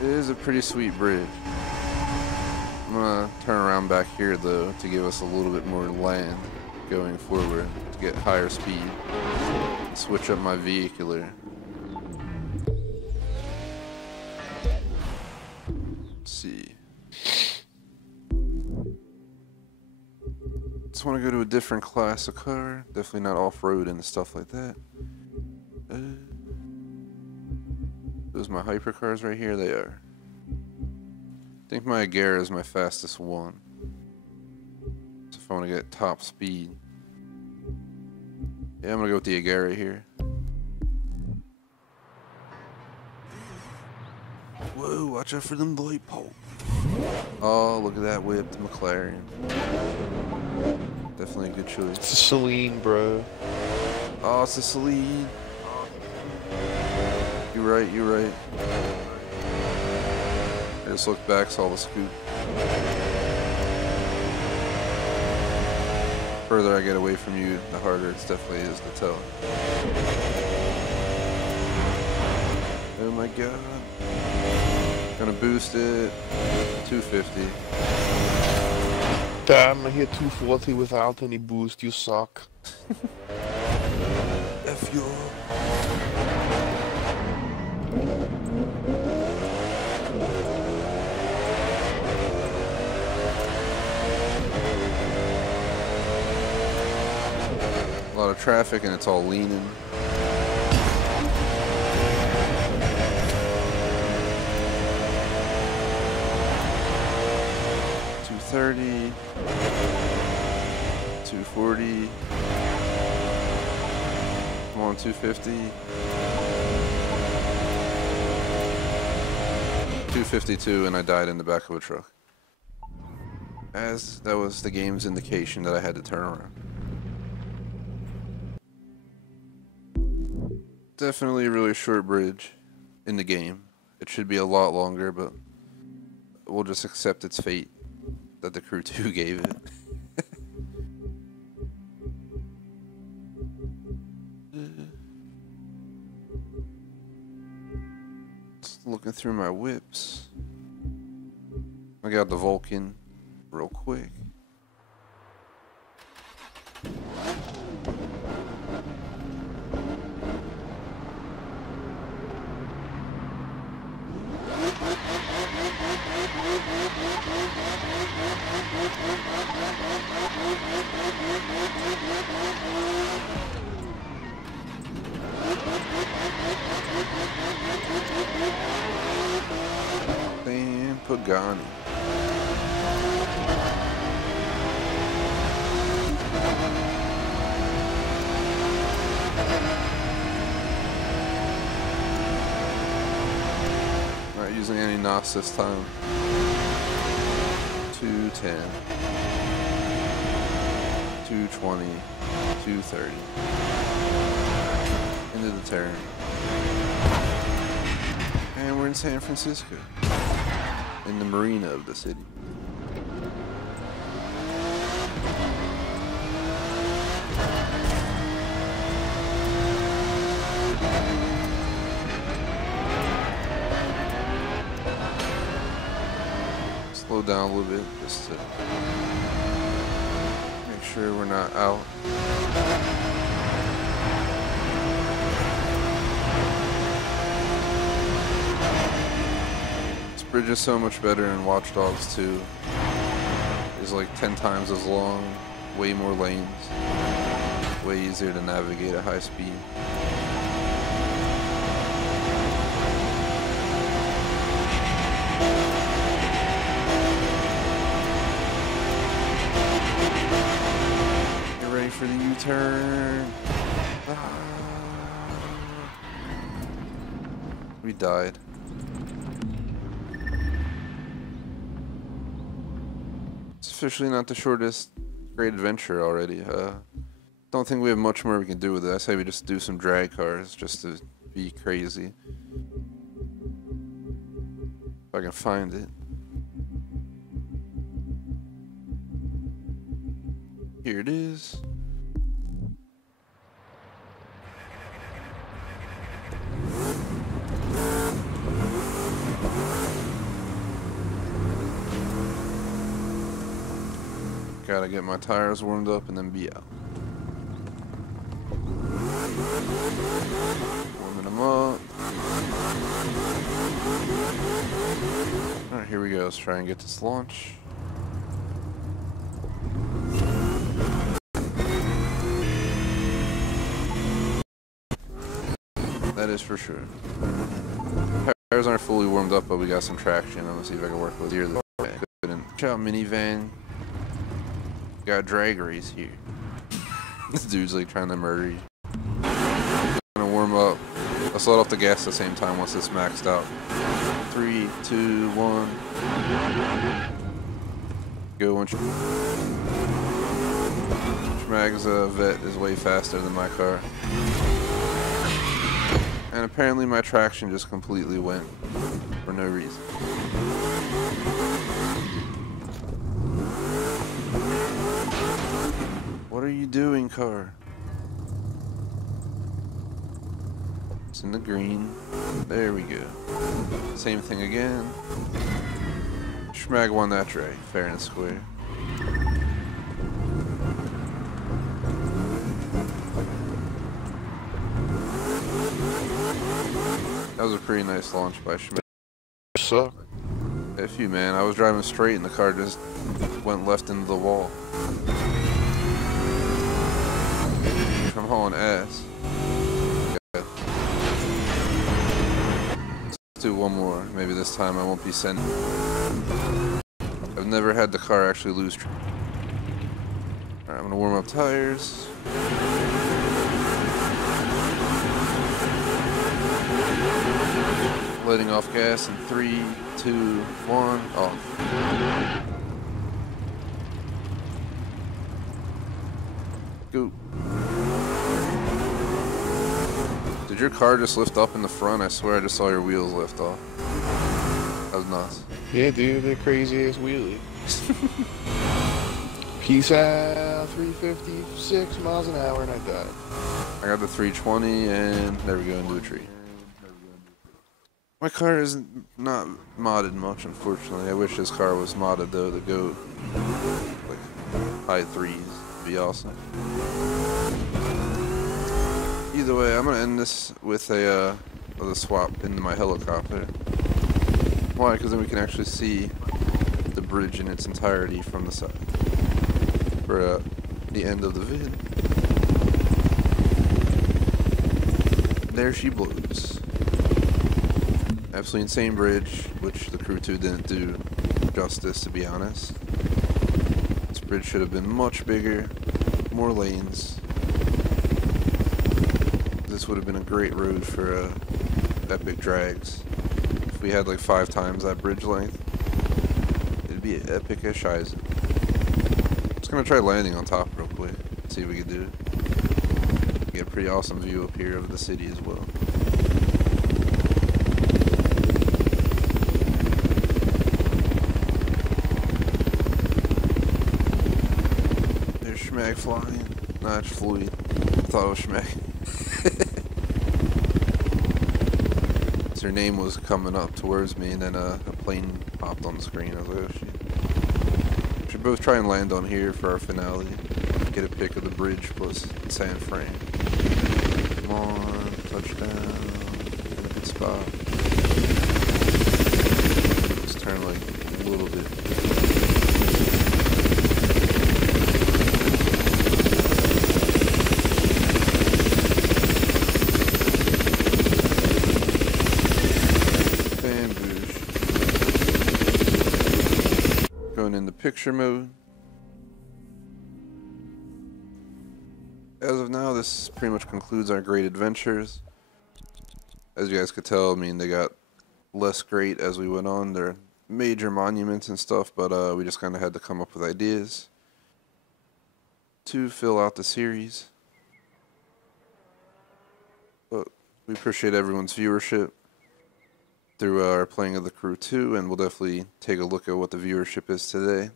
It is a pretty sweet bridge. I'm gonna turn around back here though to give us a little bit more land going forward to get higher speed. Switch up my vehicular. Let's see. Just want to go to a different class of car. Definitely not off-road and stuff like that. Those my hypercars right here, they are. I think my Agera is my fastest one. So if I want to get top speed. Yeah, I'm gonna go with the Agera here. Whoa, watch out for them light poles. Oh, look at that whip, the McLaren. Definitely a good choice. It's a Celine, bro. Oh, it's a Celine. You're right. I just looked back, saw the scoop. The further I get away from you, the harder it definitely is to tell. Oh my god. Gonna boost it. 250. Damn, I hit 240 without any boost, you suck. F you. lot of traffic and it's all leaning. $230, $240. Come on, $250. $252, and I died in the back of a truck. As that was the game's indication that I had to turn around. Definitely a really short bridge in the game. It should be a lot longer, but we'll just accept its fate that the Crew 2 gave it. Just looking through my whips. I got the Vulcan real quick. Damn, Pagani. Not using any NOS this time. 210, 220, 230. Into the turn. And we're in San Francisco. In the marina of the city. Slow down a little bit just to make sure we're not out. This bridge is so much better in Watch Dogs 2. It's like 10 times as long, way more lanes, way easier to navigate at high speed. For the U-turn. We died. It's officially not the shortest great adventure already. Don't think we have much more we can do with it. I say we just do some drag cars just to be crazy. If I can find it. Here it is. Gotta get my tires warmed up and then be out. Warming them up. Alright, here we go. Let's try and get this launch. That is for sure. Tires aren't fully warmed up, but we got some traction. I'm gonna see if I can work with here. Watch out, minivan. Got a drag race here. This dude's like trying to murder you. Gonna warm up. Let's let off the gas at the same time once it's maxed out. 3, 2, 1. Go once you. Schmag's vet is way faster than my car. And apparently my traction just completely went for no reason. What are you doing, car? It's in the green. There we go. Same thing again. Schmag won that drag, fair and square. That was a pretty nice launch by Schmag. Suck. If you, man, I was driving straight and the car just went left into the wall. I'm hauling ass. Okay. Let's do one more. Maybe this time I won't be sent. I've never had the car actually lose. Alright, I'm gonna warm up tires. Letting off gas in 3, 2, 1, off. Go. Did your car just lift up in the front? I swear I just saw your wheels lift off. That was nuts. Yeah, dude, the crazy ass wheelie. Peace out, 356 miles an hour, and I died. I got the 320, and there we go, into a tree. My car is not modded much, unfortunately. I wish this car was modded, though, to go like high 3s. Would be awesome. Either way, I'm gonna end this with a swap into my helicopter. Why? Because then we can actually see the bridge in its entirety from the side. For the end of the vid. There she blows. Absolutely insane bridge, which the Crew 2 didn't do justice, to be honest. This bridge should have been much bigger, more lanes. This would have been a great road for epic drags. If we had like 5 times that bridge length, it'd be epic as shies. Just gonna try landing on top real quick, see if we can do it. Get a pretty awesome view up here of the city as well. There's Schmag flying. Nah, it's Floyd. I thought it was Schmag. So her name was coming up towards me, and then a plane popped on the screen. I was like, oh shit. We should both try and land on here for our finale. Get a pic of the bridge plus San Fran. Come on, touchdown. In a good spot. Just turn like a little bit. In the picture mode. As of now, this pretty much concludes our great adventures. As you guys could tell, I mean, they got less great as we went on. They're major monuments and stuff, but we just kind of had to come up with ideas to fill out the series. But we appreciate everyone's viewership through our playing of the Crew 2, and we'll definitely take a look at what the viewership is today.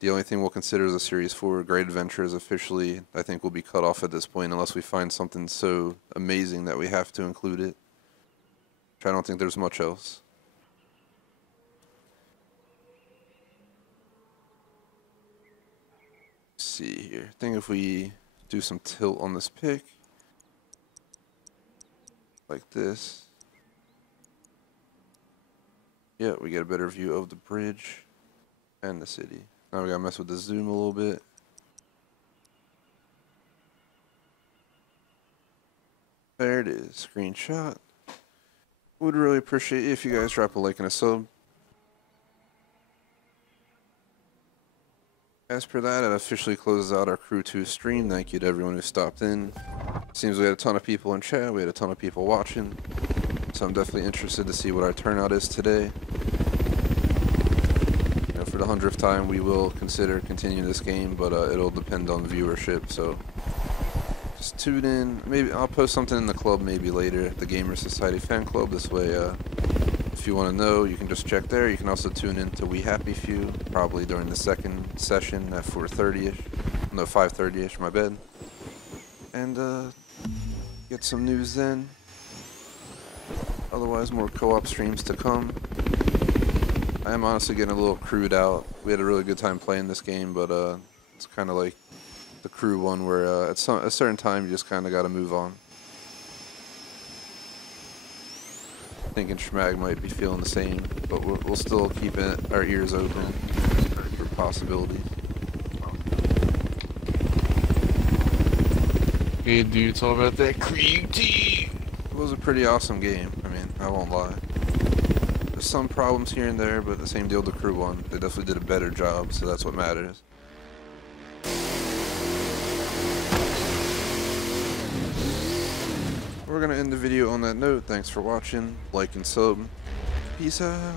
The only thing we'll consider is a Series 4. Great Adventures officially, I think, will be cut off at this point unless we find something so amazing that we have to include it. Which I don't think there's much else. Let's see here. I think if we do some tilt on this pic, like this, yeah, we get a better view of the bridge and the city. Now we gotta mess with the zoom a little bit. There it is, screenshot. Would really appreciate it if you guys drop a like and a sub. As per that, it officially closes out our Crew 2 stream. Thank you to everyone who stopped in. Seems we had a ton of people in chat, we had a ton of people watching. So I'm definitely interested to see what our turnout is today. You know, for the 100th time, we will consider continuing this game, but it'll depend on viewership. So just tune in. Maybe I'll post something in the club maybe later, the Gamer Society fan club. This way, if you want to know, you can just check there. You can also tune in to We Happy Few, probably during the second session at 4:30ish. No, 5:30ish. My bad. And get some news then. Otherwise, more co-op streams to come. I am honestly getting a little crewed out. We had a really good time playing this game, but it's kind of like the Crew one where at a certain time you just kind of got to move on. Thinking Schmag might be feeling the same, but we'll still keep our ears open for possibilities. Hey, dude, it's all about that cream tea. It was a pretty awesome game. I mean, I won't lie. There's some problems here and there, but the same deal the crew won. They definitely did a better job, so that's what matters. We're gonna end the video on that note. Thanks for watching. Like and sub. Peace out.